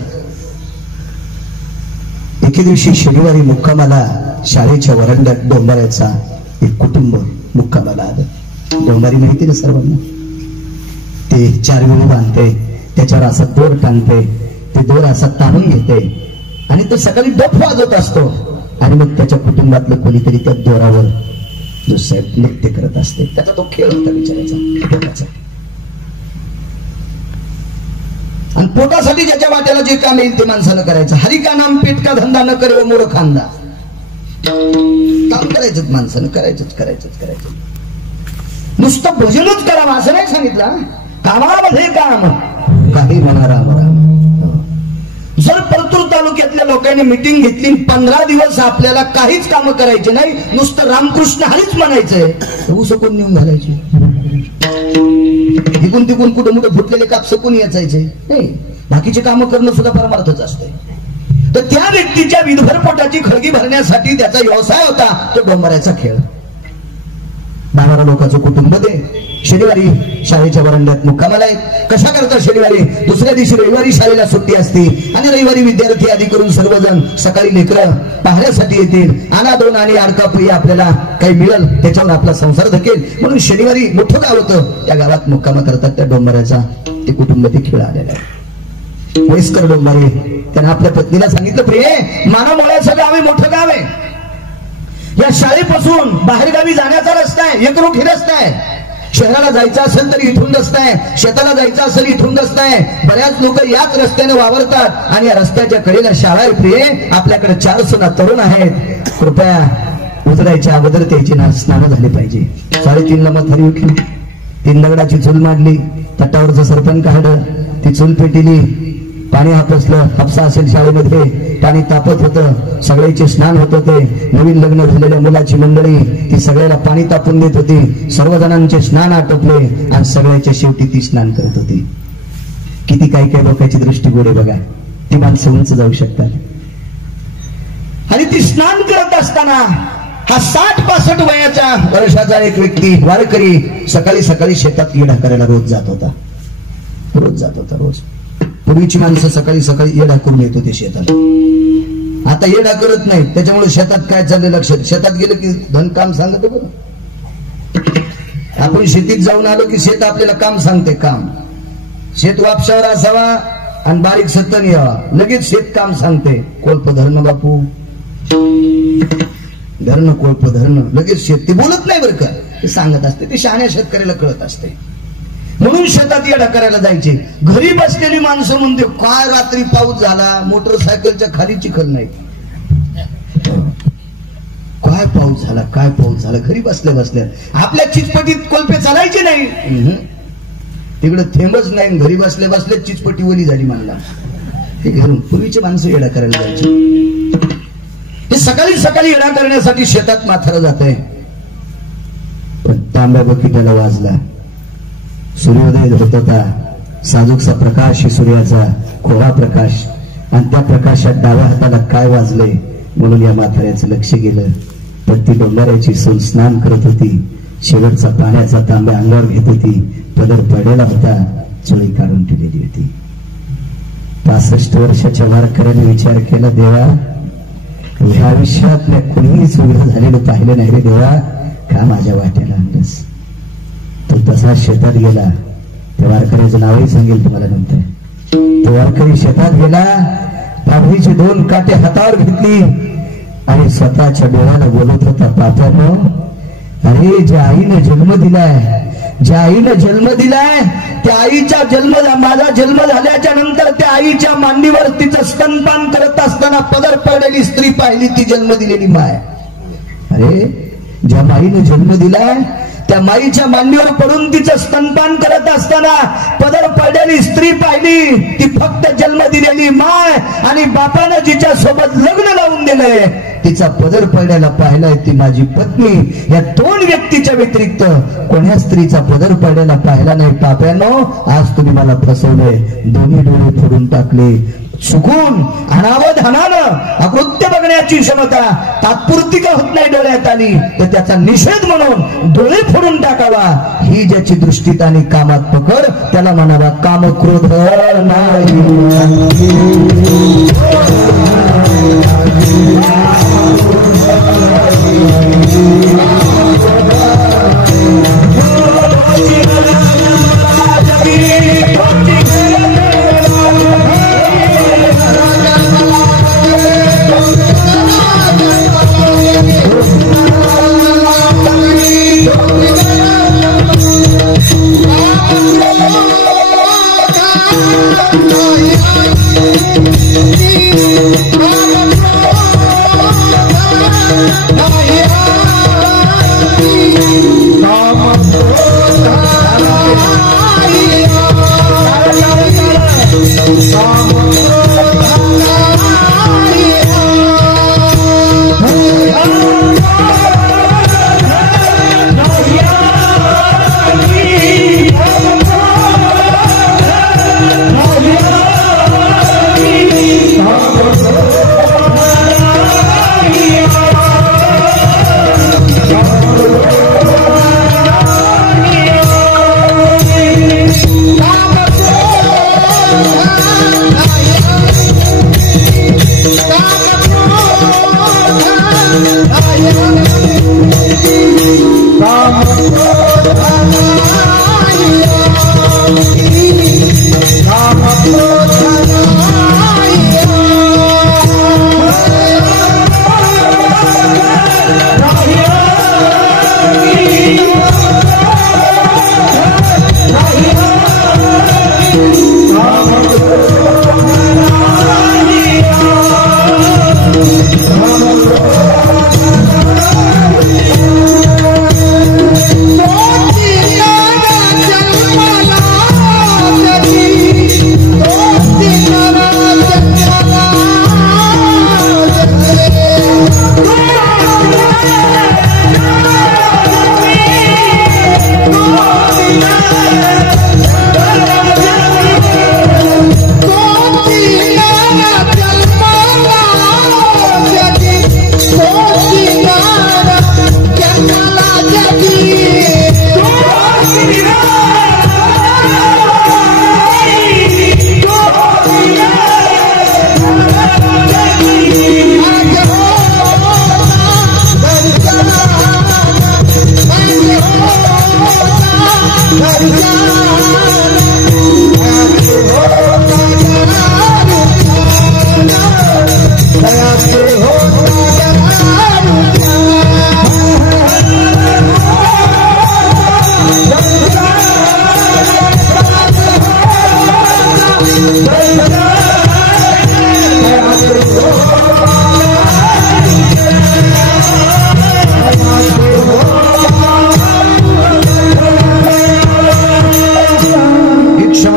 एके दिवशी शनिवारी मुक्कामाला शाळेच्या वरांड्यात डोंबाऱ्याचा एक कुटुंब मुक्कामाला आलं. डोंबारी माहिती ना सर्वांना. ते 4 वेळी बांधते, त्याच्यावर असा दोर टांगते, ते दोर असा ताणून घेते आणि तो सकाळी डफ वाजवत असतो आणि मग त्याच्या कुटुंबातलं कोणीतरी त्या दोरावर जो साहेब नृत्य करत असते. त्याचा तो खेळ होता बिचाराचा. आणि पोटासाठी ज्याच्या वाट्याला जे काम येईल ते माणसानं करायचं. हरी का नाम पेट का धंदा न करे मोर खांदा. काम करायचं माणसानं, करायचं. नुसतं भजनच करावं असं नाही सांगितलं. कामामध्ये काम काही म्हणा राम राम. जर परतूर तालुक्यातल्या लोकांनी मिटिंग घेतली, 15 दिवस आपल्याला काहीच काम करायचे नाही, नुसतं रामकृष्ण हरीच म्हणायचंय, ऊस कोण नेऊन घालायचे, इकून तिकून कुठं मोठं फुटलेले कापस कोण याचायचे नाही. बाकीचे काम करणं सुद्धा परमार्थच असते. तर त्या व्यक्तीच्या विधभर पोटाची खळगी भरण्यासाठी त्याचा व्यवसाय होता तो डोंबऱ्याचा खेळ. 12 लोकांचं कुटुंब ते शनिवारी शाळेच्या वरांड्यात मुक्कामाला आहेत. कशा करता शनिवारी? दुसऱ्या दिवशी रविवारी शाळेला सुट्टी असते आणि रविवारी विद्यार्थी आधी करून सर्वजण सकाळी लेकरं पाहण्यासाठी येतील. आणा 2 आणि अडकापही आपल्याला काही मिळेल, त्याच्यावर आपला संसार धकेल म्हणून शनिवारी मोठं गाव होतं, त्या गावात मुक्कामा करतात त्या डोंबऱ्याचा ते कुटुंब ते खेळ आलेला आहे. वयस्कर डोंबरे त्यानं आपल्या पत्नीला सांगितलं, प्रिय मानामुळ्याचं गाव आहे, मोठं गाव आहे, या शाळेपासून बाहेरगावी जाण्याचा रस्ता आहे, एकरूप रस्ता आहे. शहराला जायचं असेल तर इथून रस्ता आहे, शेताला जायचं असेल इथून रस्ता आहे. बऱ्याच लोक याच रस्त्याने वावरतात आणि या रस्त्याच्या कडेला शाळा आहे. प्रिय, आपल्याकडे 4 सुना तरुण आहेत. कृपया उतरायच्या अगोदर त्याची स्नान झाली पाहिजे. 3:30ला मथारी उठली, 3 दगडाची चूल मांडली, तटावरचं सरपण काढलं, ती चूल पेटिली, पाणी हापसलं. हापसा असेल शाळेमध्ये, पाणी तापत होतं, सगळ्याचे स्नान होत होते. नवीन लग्न झालेल्या मुलाची मंडळी ती सगळ्याला पाणी तापून देत होती. सर्वजणांचे स्नान आटोपले आणि सगळ्याच्या शेवटी ती स्नान करत होती. किती काही काही लोकांची दृष्टी गोडे बघा, ती माणसं उंच जाऊ शकतात. आणि ती स्नान करत असताना हा 60-65 वयाच्या वर्षाचा एक व्यक्ती वारकरी सकाळी सकाळी शेतात येडा करायला रोज जात होता. रोज पूर्वीची माणसं सकाळी सकाळी येडा करून येत होते शेतात. आता येडा करत नाही, त्याच्यामुळे शेतात काय चाललं लक्षात. शेतात गेलं की धन काम सांगत बघ. आपण शेतीत जाऊन आलो की शेत आपल्याला काम सांगते. काम शेत वापशावर असावा आणि बारीक सत्तन यावा, लगेच शेत काम सांगते. कोळप धरणं बापू, धरणं कोळप धरणं, लगेच शेत. ते बोलत नाही बरं का, ते सांगत असते. ते शहाण्या शेतकऱ्याला कळत असते. म्हणून शेतात येडा करायला जायचे. घरी बसलेली माणसं म्हणते, काय रात्री पाऊस झाला, मोटरसायकलच्या खाली चिखल नाही. काय पाऊस झाला, घरी बसल्या आपल्या चिचपटीत कोलपे चालायचे नाही. तिकडे थेंबच नाही, घरी बसल्या चिचपटी वली झाली म्हणला. हे घरून पूर्वीचे माणसं येडा करायला जायचे. हे सकाळी सकाळी येडा करण्यासाठी शेतात माथारा जात आहे. पण तांब्या बकिटाला वाजला, सूर्योदय होत होता. साजूकचा प्रकाश, सूर्याचा कोवळा प्रकाश, आणि त्या प्रकाशात डाव्या हाताला काय वाजले म्हणून या म्हाताऱ्याचं लक्ष गेलं. पण ती डोंगराची सून स्नान करत होती. शेवटचा पाण्याचा तांब्या अंगावर घेत होती. पदर पडलेला होता, चोळी काढून ठेवलेली होती. 65 वर्षाच्या वारकऱ्याने विचार केला, देवा ह्या आयुष्यात मी कुणीच उघडं झालेलं पाहिलं नाही रे देवा, का माझ्या वाट्याला आणलंस. तो तसा शेतात गेला. त्या वारकऱ्याचं नावही सांगेल तुम्हाला नंतर. तो वारकरी शेतात गेला, बाभळीचे 2 काटे हातावर घेतली आणि स्वतःच्या डोळ्याला बोलत होता, पापानो, अरे ज्या आईने जन्म दिलाय त्या आईच्या माझा जन्म झाल्याच्या नंतर त्या आईच्या मांडीवर तिचं स्तनपान करत असताना पदर पडलेली स्त्री पाहिली, ती जन्म दिलेली माय. अरे ज्या माईने जन्म दिलाय त्या माईच्या मांडीवर पडून तिचं स्तनपान करत असताना पदर पडलेली स्त्री पाहिली, ती फक्त जन्म दिलेली माय. आणि बापानं जिच्या सोबत लग्न लावून दिलंय तिचा पदर पडलेला पाहिलाय ती माझी पत्नी. या 2 व्यक्तीच्या व्यतिरिक्त कोण्या स्त्रीचा पदर पडलेला पाहिला नाही. पाप्यानो, आज तुम्ही मला फसवलंय. दोन्ही डोळे फोडून टाकले. चुकून अनावधानानं अकृत्य बघण्याची क्षमता तात्पुरती का होत नाही डोळ्यात आली तर त्याचा निषेध म्हणून डोळे फोडून टाकावा. ही ज्याची दृष्टीत आणि कामात पकड, त्याला म्हणावा काम क्रोध नाही.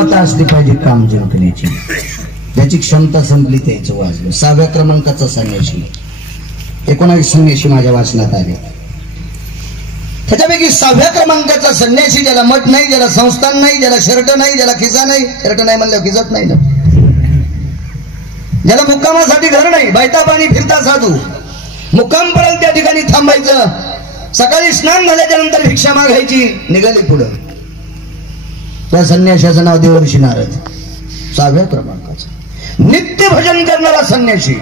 क्षमता असली पाहिजे काम जिंकण्याची. त्याची क्षमता संपली त्याचं वाचलं. 6व्या क्रमांकाचा संन्यासी, 19 संन्यासी माझ्या वाचनात आले. त्याच्यापैकी 6व्या क्रमांकाचा संन्यासी, ज्याला मठ नाही, ज्याला संस्थान नाही, ज्याला शर्ट नाही, ज्याला खिसा नाही. शर्ट नाही म्हणल्यावर खिजत नाही ना. ज्याला मुक्कामासाठी घर नाही, बायता पाणी फिरता साधू, मुक्काम पडेल त्या ठिकाणी थांबायचं. सकाळी स्नान झाल्याच्या नंतर भिक्षा मागायची, निघाले पुढं. त्या संन्याशाचं नाव देवर्षी नारद. 6व्या क्रमांकाचा नित्य भजन करणारा संन्यासी.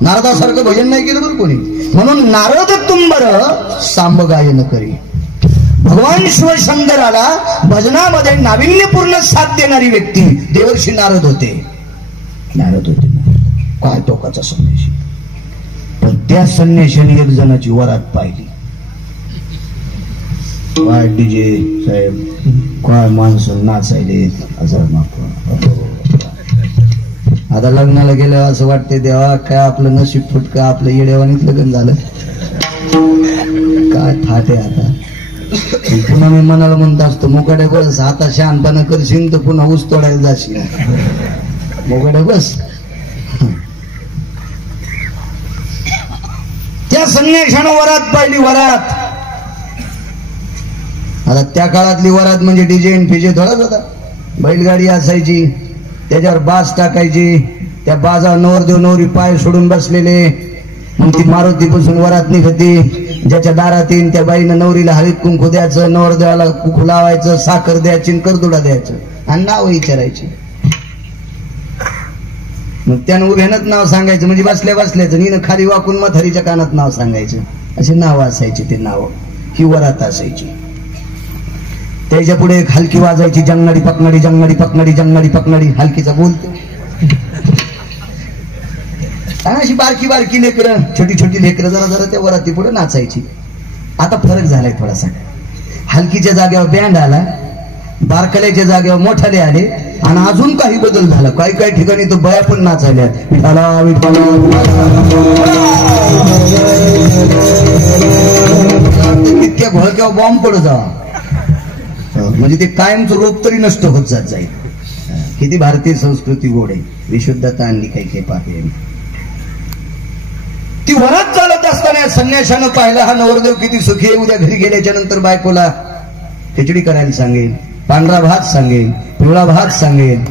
नारदासारखं भजन नाही केलं बरं कोणी. म्हणून नारद तुंबर सांब गायन करी. भगवान शिवशंकराला भजनामध्ये नाविन्यपूर्ण साथ देणारी व्यक्ती देवर्षी नारद होते. काय टोकाचा संन्यासी. पण त्या संन्याशाने एक जणाची वरात पाहिली. काय डीजे साहेब, काय माणसं नाचायले. आता लग्नाला गेल्यावर असं वाटते देवा काय आपलं नशीब फुटका, आपलं येडेवानीत लग्न झालं. काय थाट आहे आता. पुन्हा मी मनाला म्हणत असतो मोकाड्या बस, आता शहाणपणा करशील तर पुन्हा ऊस तोडायला जाशील. मोकाड्या बस. त्या संन्याशानं वरात पाहिली. वरात आता त्या काळातली वरात म्हणजे डीजे फिजे थोडाच होता. बैलगाडी असायची, त्याच्यावर बाज टाकायची, त्या बाजावर नवरदेव नवरी पाय सोडून बसलेले. मग ती मारुतीपासून वरात निघती. ज्याच्या दारात येईन त्या बाईनं नवरीला हळद कुंकू द्यायचं, नवरदेवाला कुंकू लावायचं, साखर द्यायची, करदुडा द्यायचं आणि नाव विचारायची. मग त्यानं उभ्यानंच नाव सांगायचं, म्हणजे बसल्या बसल्याचं. नीनं खाली वाकून म्हातारीच्या कानात नाव सांगायचं. असे नाव असायचे. ते नाव ही वरात असायची. त्याच्या पुढे एक हलकी वाजायची, जंगणाडी पकणाडी, जंगणाडी पकणाडी, जंगणाडी पकणाडी. हलकीचा बोलतो. अशी बारकी बारकी लेकरं, छोटी छोटी लेकरं जरा जरा त्या वराती पुढे नाचायची. आता फरक झालाय थोडासा. हलकीच्या जागेवर बँड आला, बारकल्याच्या जागेवर मोठाले आले, आणि अजून काही बदल झाला. काही काही ठिकाणी तो बया पण नाचायला. विठाला विठाला इतक्या घोळक्यावर बॉम्ब पडत जावा, म्हणजे ते कायमचं रोग तरी नष्ट होत जात जाईल. किती भारतीय संस्कृती गोड आहे. विशुद्धता आणली काही पाहिजे. ती वरात चालत असताना संन्याशानं पाहिला हा नवरदेव किती सुखी आहे. उद्या घरी गेल्याच्या नंतर बायकोला खिचडी करायला सांगेल, पांढरा भात सांगेल, पिवळा भात सांगेल,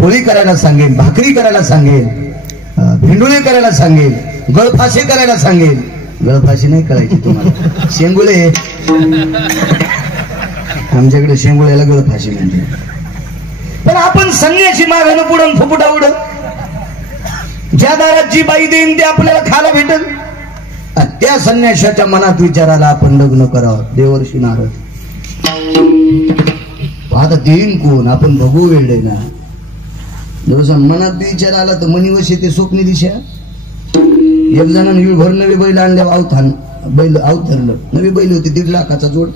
पोळी करायला सांगेल, भाकरी करायला सांगेल, भिंडुळे करायला सांगेल, गळफाशी करायला सांगेल. गळफाशी नाही करायची तुम्हाला, शेंगुळे. आमच्याकडे शेंगुळ्याला गळफाशी म्हणते. पण आपण संन्यासी मागानं पुढं फुफुटा उड. ज्या दारात जी बाई देईन ते आपल्याला खायला भेटेल. त्या संन्याशाच्या मनात विचाराला आपण लग्न करावं. देवर्षी नारद. आता देईन कोण, आपण बघू वेळ ना. जवळ मनात विचार आला तर मनीवशी ते स्वप्नी दिशा. एक जणांनी भर नवी बैल आणल्या, बैल अवथरलं. नवी बैल होती 1.5 लाखाचा जोड.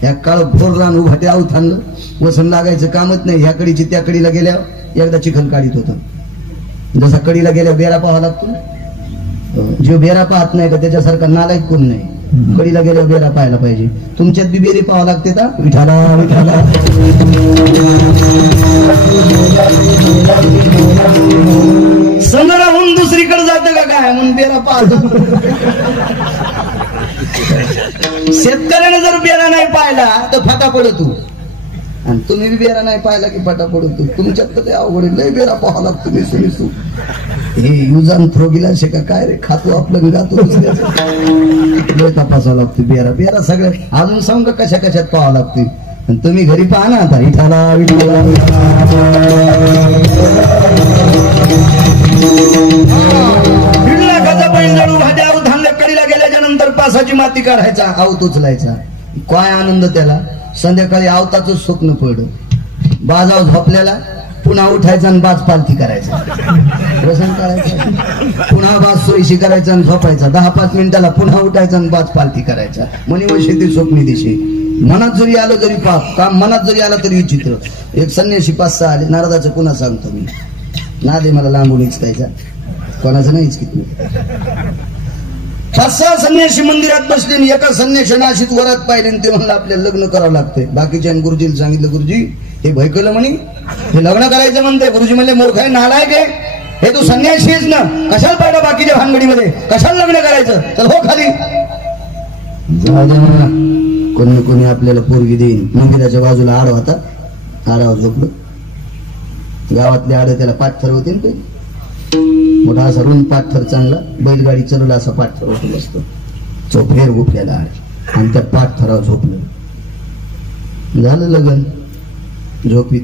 ह्या काळ भोर रान उभा ते अवथानलं. वसन लागायचं कामच नाही. ह्या कडीची त्या कडीला गेल्यावर एकदा चिखल काढीत होतं. जसा कडीला गेल्या बेरा पाहावा लागतो. जो बेरा पाहत नाही का त्याच्यासारखा नालायक कोण नाही. कडीला गेल्यावर बेरा पाहायला पाहिजे. तुमच्यात बी बेरे पाहावं लागते का. विठाला विठाला संगराहून दुसरीकडे जातं का काय म्हणून बेरा पाहतो. शेतकऱ्याने जर बेरा नाही पाहिला तर फाटा पडतो. आणि तुम्ही बेरा नाही पाहिला की फाटा पडतो. तुमच्यात तर अवघड लय बेरा पाहावं लागतो. मिसू हे युजान थ्रो गेला शे का काय रे. खातो आपलं गातो लय तपासावं लागतो. बेरा बेरा सगळ्या अजून सांग कशा कशात पाहावं लागते. आणि तुम्ही घरी पाहा ना आता. विठाला विठाला कडीला गेल्याच्या नंतर पासाची माती काढायचा, आवत उचलायचा. काय आनंद त्याला. संध्याकाळी आवताच स्वप्न पडलं. बाजाव झोपल्याला पुन्हा उठायचा आणि बाज पालथी करायचा. रसन काढायचा, पुन्हा बाज सोयीशी करायचा आणि झोपायचा. 10-5 मिनिटाला पुन्हा उठायचा आणि बाज पालथी करायचा. मनीवशी ते स्वप्नी दिशे. मनात जरी आलं तरी पाप काम, मनात जरी आलं तरी विचित्र. एक संन्यासी 5-6 आले. नारदाचं पुन्हा सांगतो मी. ना दे मला लांबून इचकायचा, कोणाचं नाही इचकीत मी. 5-6 संन्यासी मंदिरात बसले. एका संन्याशाने अशीच वरात पाहिले. ते म्हणलं आपल्याला लग्न करावं लागतंय. बाकीच्या गुरुजीला सांगितलं, गुरुजी हे भयकलं म्हणे, हे लग्न करायचं म्हणते. गुरुजी म्हणले मूर्ख आहे, नालायक आहे, हे तू संन्यासी आहेस ना, कशाला पाहिलं बाकीच्या भानगडीमध्ये, कशाला लग्न करायचं, चल हो खाली. कोणी कोणी आपल्याला पोरगी देईन. मंदिराच्या बाजूला आड होता, आडावर झोपलो. गावातले आड त्याला पाठर होते ना, ते मोठा असा रुंद पाठर, चांगला बैलगाडी चलवला असा पाठर होतो बसतो, चौफेर गोपल्याला आड, आणि त्या पाठरावर झोपलं. झालं लग्न झोपीत.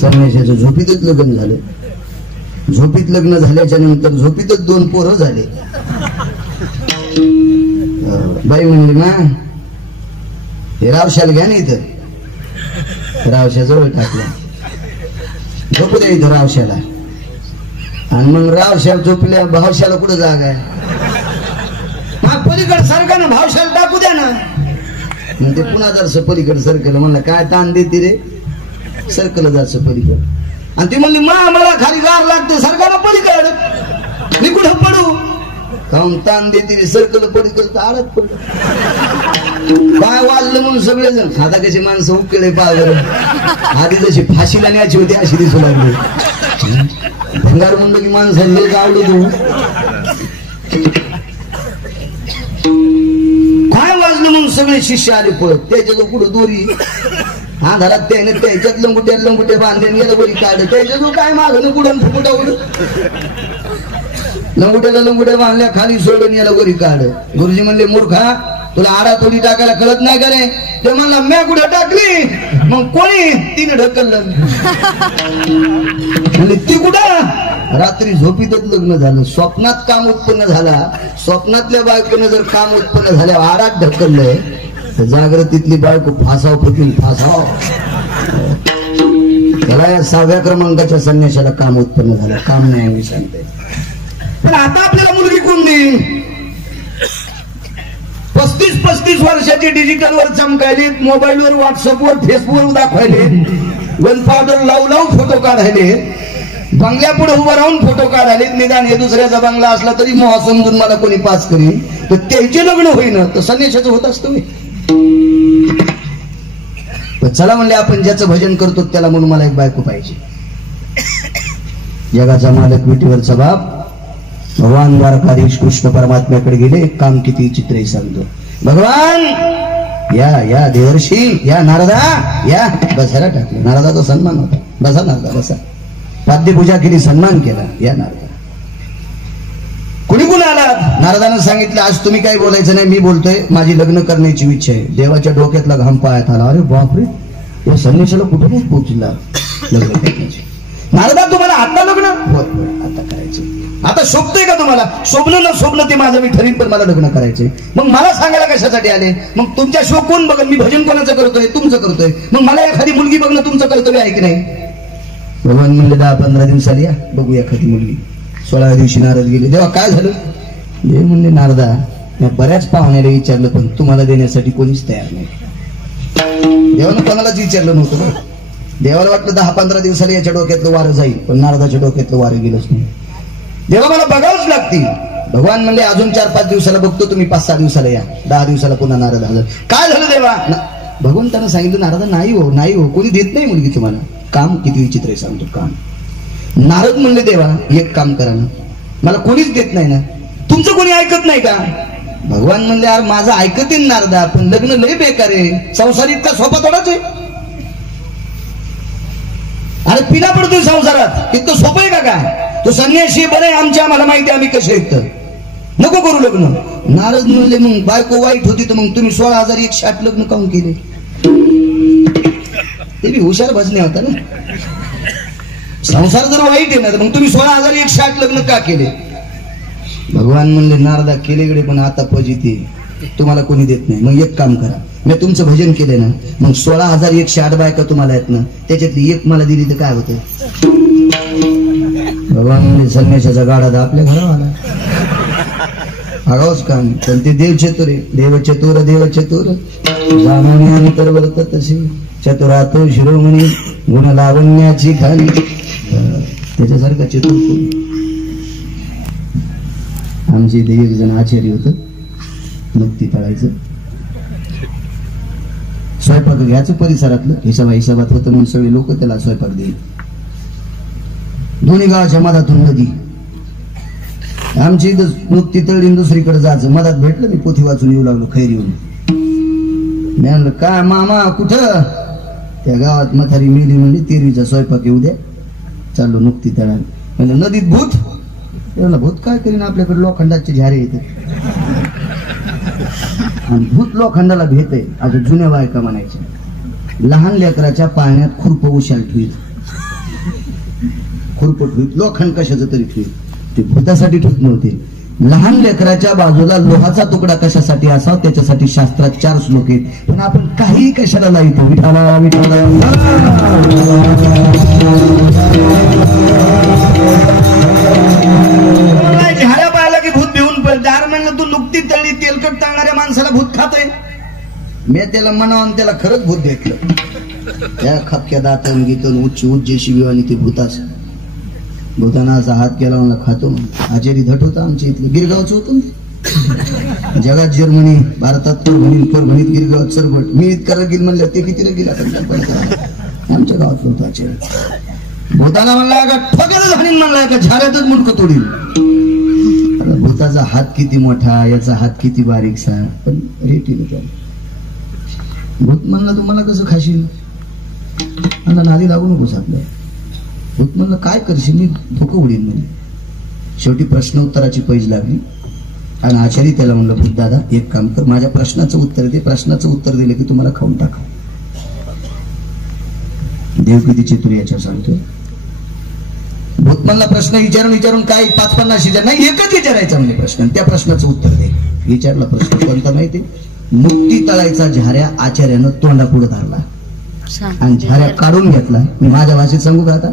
संन्याशाचं झोपीतच लग्न झालं. झोपीत लग्न झाल्याच्या नंतर झोपीतच 2 पोरं झाले. बाई म्हणली ना, हे रावशाला घ्या ना इथं. रावशाजवळ टाकलं, झोपू द्या इथं रावशाला. आणि मग रावशाला झोपल्या, भावशाला कुठं जागा आहे, पलीकडे सारखा ना, भावशाला टाकू द्या ना. मग ते पुन्हा जरसं पलीकडे सरकलं. म्हणलं काय ताण देते रे, सरकलं जायचं पलीकडे. आणि ती म्हणली मला खाली गार लागते, सरकारला पलीकड, मी कुठं पडू. काऊन ताण देते रे, सरकलं पलीकडे तर आडत पडलं. काय वाजलं म्हणून सगळेजण. आता कशी माणसं उकळे पावर, आधी जशी फाशीला न्यायची होती अशी दिसू लागली. भंगार म्हणलं की माणसाला लई आवडत तू. काय वाजलं म्हणून सगळे शिष्य आले पळत. त्याच्या कुठं दोरी अंधारात त्याने त्याच्यात लंगुटे बांधले गेलं बरी काढ. त्याच्या जो काय मागणं कुठं फुकुटावलं, लंगुट्या बांधल्या, खाली सोडून याला बरी काढ. गुरुजी म्हणले मूर्खा, तुला आडा थोडी टाकायला कळत नाही का रे. ते म्हणला म्या कुठं टाकली, मग कोणी तिने ढकललं. म्हणजे ती कुठं, रात्री झोपीतच लग्न झालं. स्वप्नात काम उत्पन्न झाला. स्वप्नातल्या बायकोनं जर काम उत्पन्न झाल्या आडात ढकललंय, तर जागृतीतली बायको फासाव फुटून फासाव. त्याला या 6व्या क्रमांकाच्या संन्याशाला काम उत्पन्न झालं. काम नाही मी सांगते. पण आता आपल्याला मुलगी कोण देईल. 35 वर्षाची डिजिटलवर चमकायले, मोबाईलवर, व्हॉट्सअपवर, फेसबुकवर दाखवायले, वन पावडर लावू फोटो काढायले, बंगल्यापुढे उभं राहून फोटो काढायले. निदान हे दुसऱ्याचा बंगला असला तरी मोह समजून मला कोणी पास करीन, तर त्याचे लग्न होईना, तर संन्याशाचं होत असतं. चला म्हणले आपण ज्याचं भजन करतो त्याला, म्हणून मला एक बायको पाहिजे. जगाचा मालक, विटीवरचा बाप, भगवान द्वारकाधीश कृष्ण परमात्म्याकडे गेले. एक काम किती चित्र सांगतो. भगवान या देवर्षी, या नारदा या. बसायला टाकलं. नारदाचा सन्मान होता. बसा नारदा बसा. पाद्यपूजा केली, सन्मान केला. या नारदा. कुणी आला. नारदानं सांगितलं आज तुम्ही काही बोलायचं नाही, मी बोलतोय. माझी लग्न करण्याची इच्छा आहे. देवाच्या डोक्यातला घाम पायात आला. अरे बापरे, या संन्याशाला कुठूनच पोहोचला लग्न करण्याची. नारदा तुम्हाला आता लग्न, होय आता करायचं. आता शोभतंय का तुम्हाला. शोभलं न शोभलं ते माझं मी ठरीन, पण मला लग्न करायचंय. मग मला सांगायला कशासाठी आले. मग तुमच्या शोक कोण बघन. मी भजन कोणाचं करतोय, तुमचं करतोय. मग मला एखादी मुलगी बघणं तुमचं कर्तव्य आहे की नाही. भगवान म्हणले 10-15 दिवसाला या, बघू एखादी मुलगी. 16व्या दिवशी नारद गेले. देवा काय झालं. देव म्हणले नारदा, मी बऱ्याच पाहुण्याला विचारलं, पण तुम्हाला देण्यासाठी कोणीच तयार नाही. देवानं कोणालाच विचारलं नव्हतं. देवाला वाटलं 10-15 दिवसाला याच्या डोक्यातलं वारं जाईल, पण नारदाच्या डोक्यातलं वारं गेलंच नाही. देवा मला बघावंच लागतील. भगवान म्हणले अजून 4-5 दिवसाला बघतो, तुम्ही 5-6 दिवसाला या. 10 दिवसाला पुन्हा नारद आलं. काय झालं देवा. भगवंतानं सांगितलं नारदा नाही हो, कोणी देत नाही मुलगी तुम्हाला. काम किती विचित्र आहे सांगतो. काम. नारद म्हणले देवा एक काम करा ना, मला कोणीच देत नाही ना, तुमचं कोणी ऐकत नाही का. भगवान म्हणले यार माझं ऐकते नारदा, पण लग्न लय बेकार आहे. संसार इतका सोपा थोडाच आहे. अरे पिला पडतोय संसारात, इतकं सोपं आहे का काय. तो संन्यासी बरे आमच्या, आम्हाला माहिती आम्ही कसे आहेत, नको करू लग्न. नारद म्हणले मग बायको वाईट होती तर मग तुम्ही 16,108 लग्न काऊन केले. ते बी हुशार भजने होता ना. संसार जर वाईट आहे ना तर मग तुम्ही 16,108 लग्न का केले. भगवान म्हणले नारदा केलेकडे, पण आता फजिती तुम्हाला कोणी देत नाही. मग एक काम करा, मी तुमचं भजन केले ना, मग 16,108 बायका तुम्हाला आहेत ना, त्याच्यातली एक मला दिली तर काय होतं. भगवान म्हणले संन्याशाचा गाडा आपल्या घरावर आला. आगावच काम. पण ते देव चतुर आहे. देव चतुर जाणवणे अंतर वर्त तसे चतुरातो शिरोमणी गुण लावण्याची खाली. त्याच्यासारखा चतुर कोणी. आमचे इथे एक जण आचार्य होत, नक्की तळायचं. स्वयंपाक घ्यायचं परिसरातलं, हिसाबात होतं म्हणून सगळे लोक त्याला स्वयंपाक देईल. दोन्ही गावाच्या मधातून नदी, आमची इथं नुकती तळी दुसरीकडे जायचं, मधात भेटलं, मी पोथी वाचून येऊ लागलो खैरीहून. मी म्हणलं काय मामा कुठं? त्या गावात म्हातारी मेली म्हणली, तेरवीचा स्वयंपाक येऊ द्या, चाललो नुकती तळाला. म्हणलं नदीत भूत? त्याला भूत काय करीन, आपल्याकडे लोखंडाचे झारे येते आणि भूत लोखंडाला भेटय. आता जुन्या बायका म्हणायच्या, लहान लेकराच्या पाळण्यात खुरप उशाल ठेवीत, खुरप ठेवीत, लोखंड कशाचं तरी ठेवीत, ते भूतासाठी ठेवत नव्हते. लहान लेकराच्या बाजूला लोहाचा तुकडा कशासाठी असावा त्याच्यासाठी शास्त्रात 4 श्लोक आहेत. पण आपण काही कशाला लावतो, विठाला विठाला झाल्या पाहायला की भूत भिवून पडत. दार म्हणलं तू नुकती तळली, तेलकट तळणाऱ्या माणसाला भूत खातोय. मी त्याला म्हणावं, त्याला खरंच भूत भेटलं. त्या खपक्या दातन गीतन उच्च शिवी आणि ते भूताच भूताना असा हात केला, मला खातो. आचारी धट होता आमच्या इथलं, गिरगावचं होतं. जगात जर्मनी, भारतात परभणीत गिरगाव सरबट. मी इतका रगील म्हणलं, ते किती रगील आमच्या गावात होतं आचार्य. भूताना म्हणला का ठोक्याला झालीन, म्हणला का झाऱ्यातच मुंडकं तोडील. भूताचा हात किती मोठा, याचा हात किती बारीकसा, पण रेटीने त्याला. भूत म्हणला तुम्हाला कसं खाशील, मला नादी लागू नकोस आपल्या. भूत म्हणलं काय करशील, मी धोकं उडीन म्हणे. शेवटी प्रश्न उत्तराची पैज लागली आणि आचार्य त्याला म्हणलं, भूत दादा एक काम कर, माझ्या प्रश्नाचं उत्तर दे, प्रश्नाचं उत्तर दिलं की तुम्हाला खाऊन टाका. देव किती चतुर याच्यावर सांगतोय. भूत म्हणला प्रश्न विचारून काय 5-50 नाही, एकच विचारायचा म्हणजे प्रश्न, त्या प्रश्नाचं उत्तर दे. विचारला प्रश्न कोणता माहिती, मुक्ती तळायचा झाऱ्या आचार्यानं तोंडापुढे धरला आणि झाऱ्या काढून घेतला. मी माझ्या भाषेत सांगू का आता,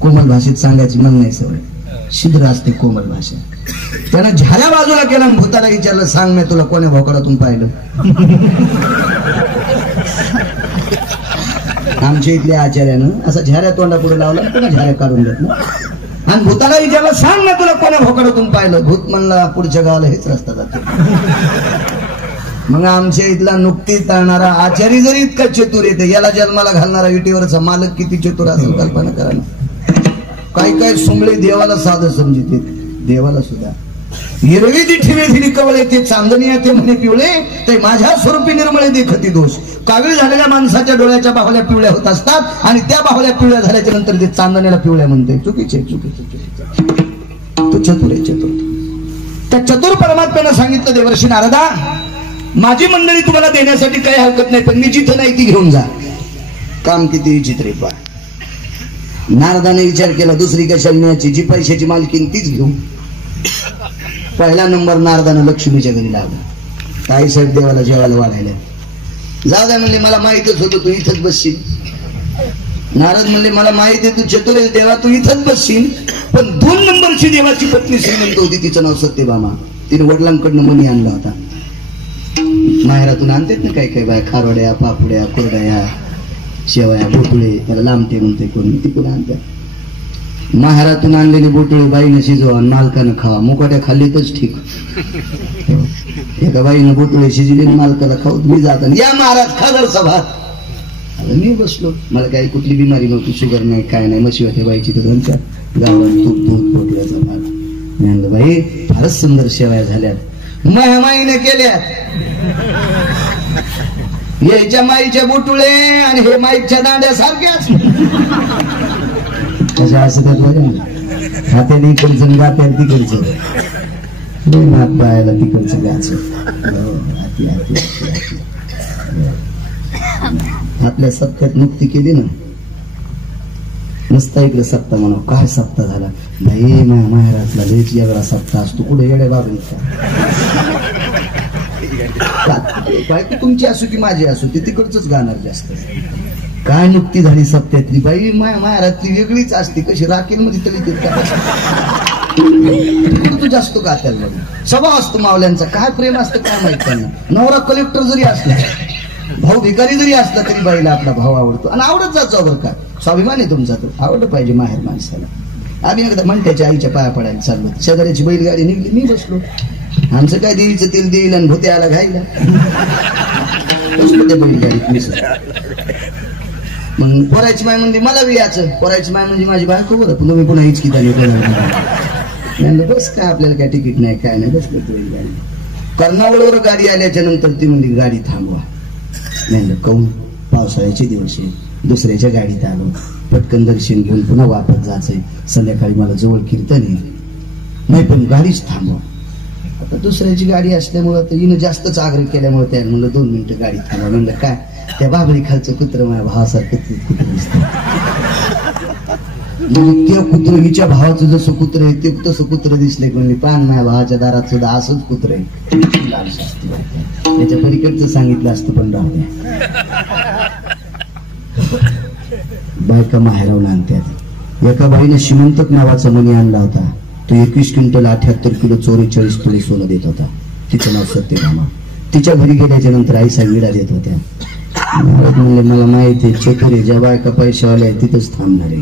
कोमल भाषेत सांगायची मन नाही सवय, शिद्र असते कोमल भाषा. त्यानं झाऱ्या बाजूला केला आणि भूताला विचारलं, सांग मी तुला कोण्या भोकडातून पाहिलं. आमच्या इथल्या आचार्यानं असा झाऱ्या तोंडा पुढे लावला, पुन्हा झाऱ्या काढून घेतला आणि भूताला विचारलं, सांग ना तुला कोण्या भोकडातून पाहिलं. भूत म्हणला पुढच्या गावाला हेच रस्ता जातो. मग आमच्या इथला नुकती तळणारा आचार्य जरी इतका चतुर येते, याला जन्माला घालणारा विटीवरचा मालक किती चतुर असेल कल्पना करा ना. काय सुंबळे देवाला साधं समजिते, देवाला सुद्धा हिरवी ती ठिवे फिरी कवळे, ते चांदणी ते म्हणे पिवळे, ते माझ्या स्वरूपी निर्मळे देखती दोष. कावीळ झालेल्या माणसाच्या डोळ्याच्या बाहुल्या पिवळ्या होत असतात आणि त्या बाहुल्या पिवळ्या झाल्याच्या नंतर ते चांदणीला पिवळ्या म्हणते. चुकीचे तो चतुर आहे, चतुर. त्या चतुर परमात्म्यानं सांगितलं, देवर्षी नारदा माझी मंडळी तुम्हाला देण्यासाठी काही हरकत नाही, पण मी जिथं नाही ती घेऊन जा. काम किती विचित्र पा. नारदाने विचार केला, दुसरी कशाला न्यायची, जी पैशाची मालकीन तीच घेऊ. पहिला नंबर नारदानं लक्ष्मीच्या घरी लावला. ताई साहेब देवाला जेवायला वाढायला, जाऊ द्या म्हणले, मला माहितच होतं तू इथंच बसशील. नारद म्हणले, मला माहिती आहे तू चतुर आहे देवा, तू इथंच बसशील, पण 2 नंबरची देवाची पत्नी श्रीमंत होती, तिचं नाव सत्यभामा. तिने वडिलांकडनं मनी आणला होता. माहेरातून आणतात ना काही बाय, खारवड्या, पापुड्या, कोरड्या, शेवया, बोटुळे, त्याला लांबते म्हणते कोणी, तिकडून आणतात. माहेरातून आणलेले बोटुळे बाईनं शिजवा, मालकानं खावा. मुकाट्या खाल्ली तरच ठीक. एका बाईनं बोटुळे शिजले, मालकाला खाऊ. मी जाताना, या महाराज खादर सभा. मी बसलो, मला काही कुठली बिमारी नव्हती, शुगर नाही, काय नाही. मशी होते बाईची तर 2-4 गावात तूप दूध बोटल्याचा भाग. मी म्हणलं, बाई फारच सुंदर शेवया झाल्यात, माईने केल्यात. याच्या माईच्या बोटुळे आणि हे माईच्या दांड्या सारख्याच कशा असतात बघा. हात्याने इकडचं गात्यात तिकडचं, हात पायाला तिकडचं गाच. आपल्या सप्त्यात मुक्ती केली ना, नुसता इकडे सप्ता म्हणावं. काय सप्ताह झाला नाही, माहेरातला लयच वेगळा सप्ताह असतो. कुठे येड्या बाबा बायको तुमची असो की माझी असो, ते तिकडच गाणार जास्त. काय नुकती झाली सप्त्यातली बाई, माहेरातली वेगळीच असते. कशी राखेल मध्ये तरी तू जास्त गात्याला बघ. स्वभाव असतो मावल्यांचा, काय प्रेम असतं काय माहित त्यांना. नवरा कलेक्टर जरी असला, भाऊ भिकारी जरी असला, तरी बाईला आपला भाऊ आवडतो आणि आवडत जातो. बरं का, स्वाभिमान आहे तुमचा, तो आवडलं पाहिजे माहेर माणसाला. आम्ही एकदा म्हणत्याच्या आईच्या पाया पडायला चाललो, शेजाऱ्याची बैलगाडी निघली, मी बसलो. आमचं काय देवीचं तेल देईल आणि भूत्याला घायला. बसलो त्या बैलगाडीत मी सर. मग पोरायची माय म्हणजे मला बी याचं, पोरायची माय म्हणजे माझी बायको बरं, पण तुम्ही पुन्हा हिचकी झाली. बस काय आपल्याला काय तिकीट नाही काय नाही, बसलो बैलगाडी. कर्नावळीवर गाडी आल्याच्या नंतर ती म्हणजे गाडी थांबवा. नाही कौन पावसाळ्याचे दिवस आहे, दुसऱ्याच्या गाडीत आलो, पटकन दर्शन घेऊन पुन्हा वापस जायचंय. संध्याकाळी मला जवळ कीर्तन आहे, नाही पण गाडीच थांबवा. आता दुसऱ्याची गाडी असल्यामुळं तर हिनं जास्तच आग्रह केल्यामुळे त्याला म्हणलं 2 मिनिटं गाडी थांबवा. म्हणलं काय त्या बाबरी खालचं कुत्र माझ्या भावासारखं कुत्र दिसतं. ते कुत्र हिच्या भावाचं जसं कुत्र आहे ते तसं कुत्र दिसलंय. म्हणले पान माझ्या भावाच्या दारात सुद्धा असंच कुत्र आहे. त्याच्या पलीकडचं सांगितलं असतं पण राहू द्या. बायका माहेरावून आणतात. एका बाईने श्रीमंतक नावाचा मुनी आणला होता. तो 21 क्विंटल 78 किलो 44 किलो सोनं देत होता. तिचं नाव सत्यभामा. तिच्या घरी गेल्याच्या नंतर आई विडा देत होत्या. म्हणले मला माहिती आहे चेकरी ज्या बायका पैशावाल्या आहेत तिथंच थांबणार आहे,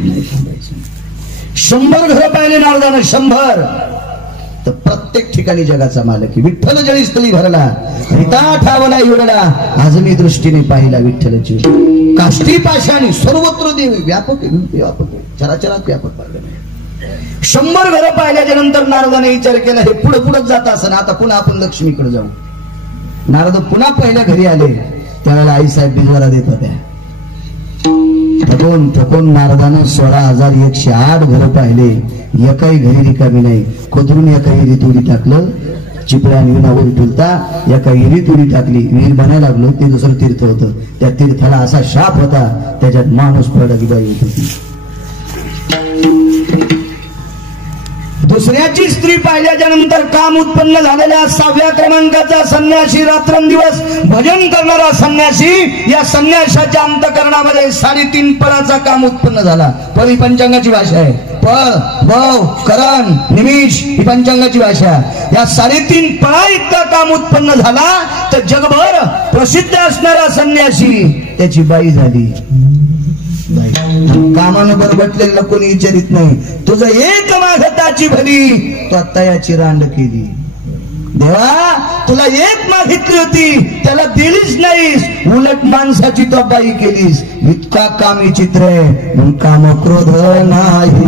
नाही थांबायचं. 100 घरं पाहिले नारदानं, 100. तर प्रत्येक ठिकाणी जगाचा मालक विठ्ठल जळीस्थळी भरला, रिता ठावला एवढला. आज मी दृष्टीने पाहिला विठ्ठलची काष्टी पाशाने सर्वत्र देवी व्यापक व्यापक चराचरात व्यापक पाहिलं. 100 घरं पाहिल्याच्या नंतर नारदाने विचार केला हे पुढे पुढे जात असं आता पुन्हा आपण लक्ष्मीकडे जाऊ. नारद पुन्हा पहिल्या घरी आले. त्यावेळेला आईसाहेब बिजवारा देत होत्या. थकून नारदानं 16,108 घरं पाहिले. एकाही घरी रिकामी नाही. खोदरून एका विहिरीत उडी टाकलं, चिपळ्या विनावर ठुलता एका विहिरीत उडी टाकली. विहीर बनायला लागलो ते दुसरं तीर्थ होतं. त्या तीर्थाला असा शाप होता त्याच्यात माणूस पडली बाई होत होती. दुसऱ्याची स्त्री पाहिल्याच्या नंतर काम उत्पन्न झालेल्या 6व्या क्रमांकाचा संन्यासी, रात्रंदिवस भजन करणारा संन्यासी. या संन्यासाच्या अंतकरणामध्ये 3.5 पळाचा काम उत्पन्न झाला. पळ ही पंचांगाची भाषा आहे. पळ, भव, करण, निमिष ही पंचांगाची भाषा. या 3.5 पळा इतका काम उत्पन्न झाला तर जगभर प्रसिद्ध असणारा संन्यासी त्याची बाई झाली. कामानं बरबटलेलं कोणी विचारित नाही. तुझं एक मागताची भली तू आता याची रांड केली. देवा तुला एक मागितली होती त्याला दिलीच नाहीस, उलट माणसाची तो बाई केलीस. इतका कामी चित्र आहे. म्हणून काम क्रोध नाही.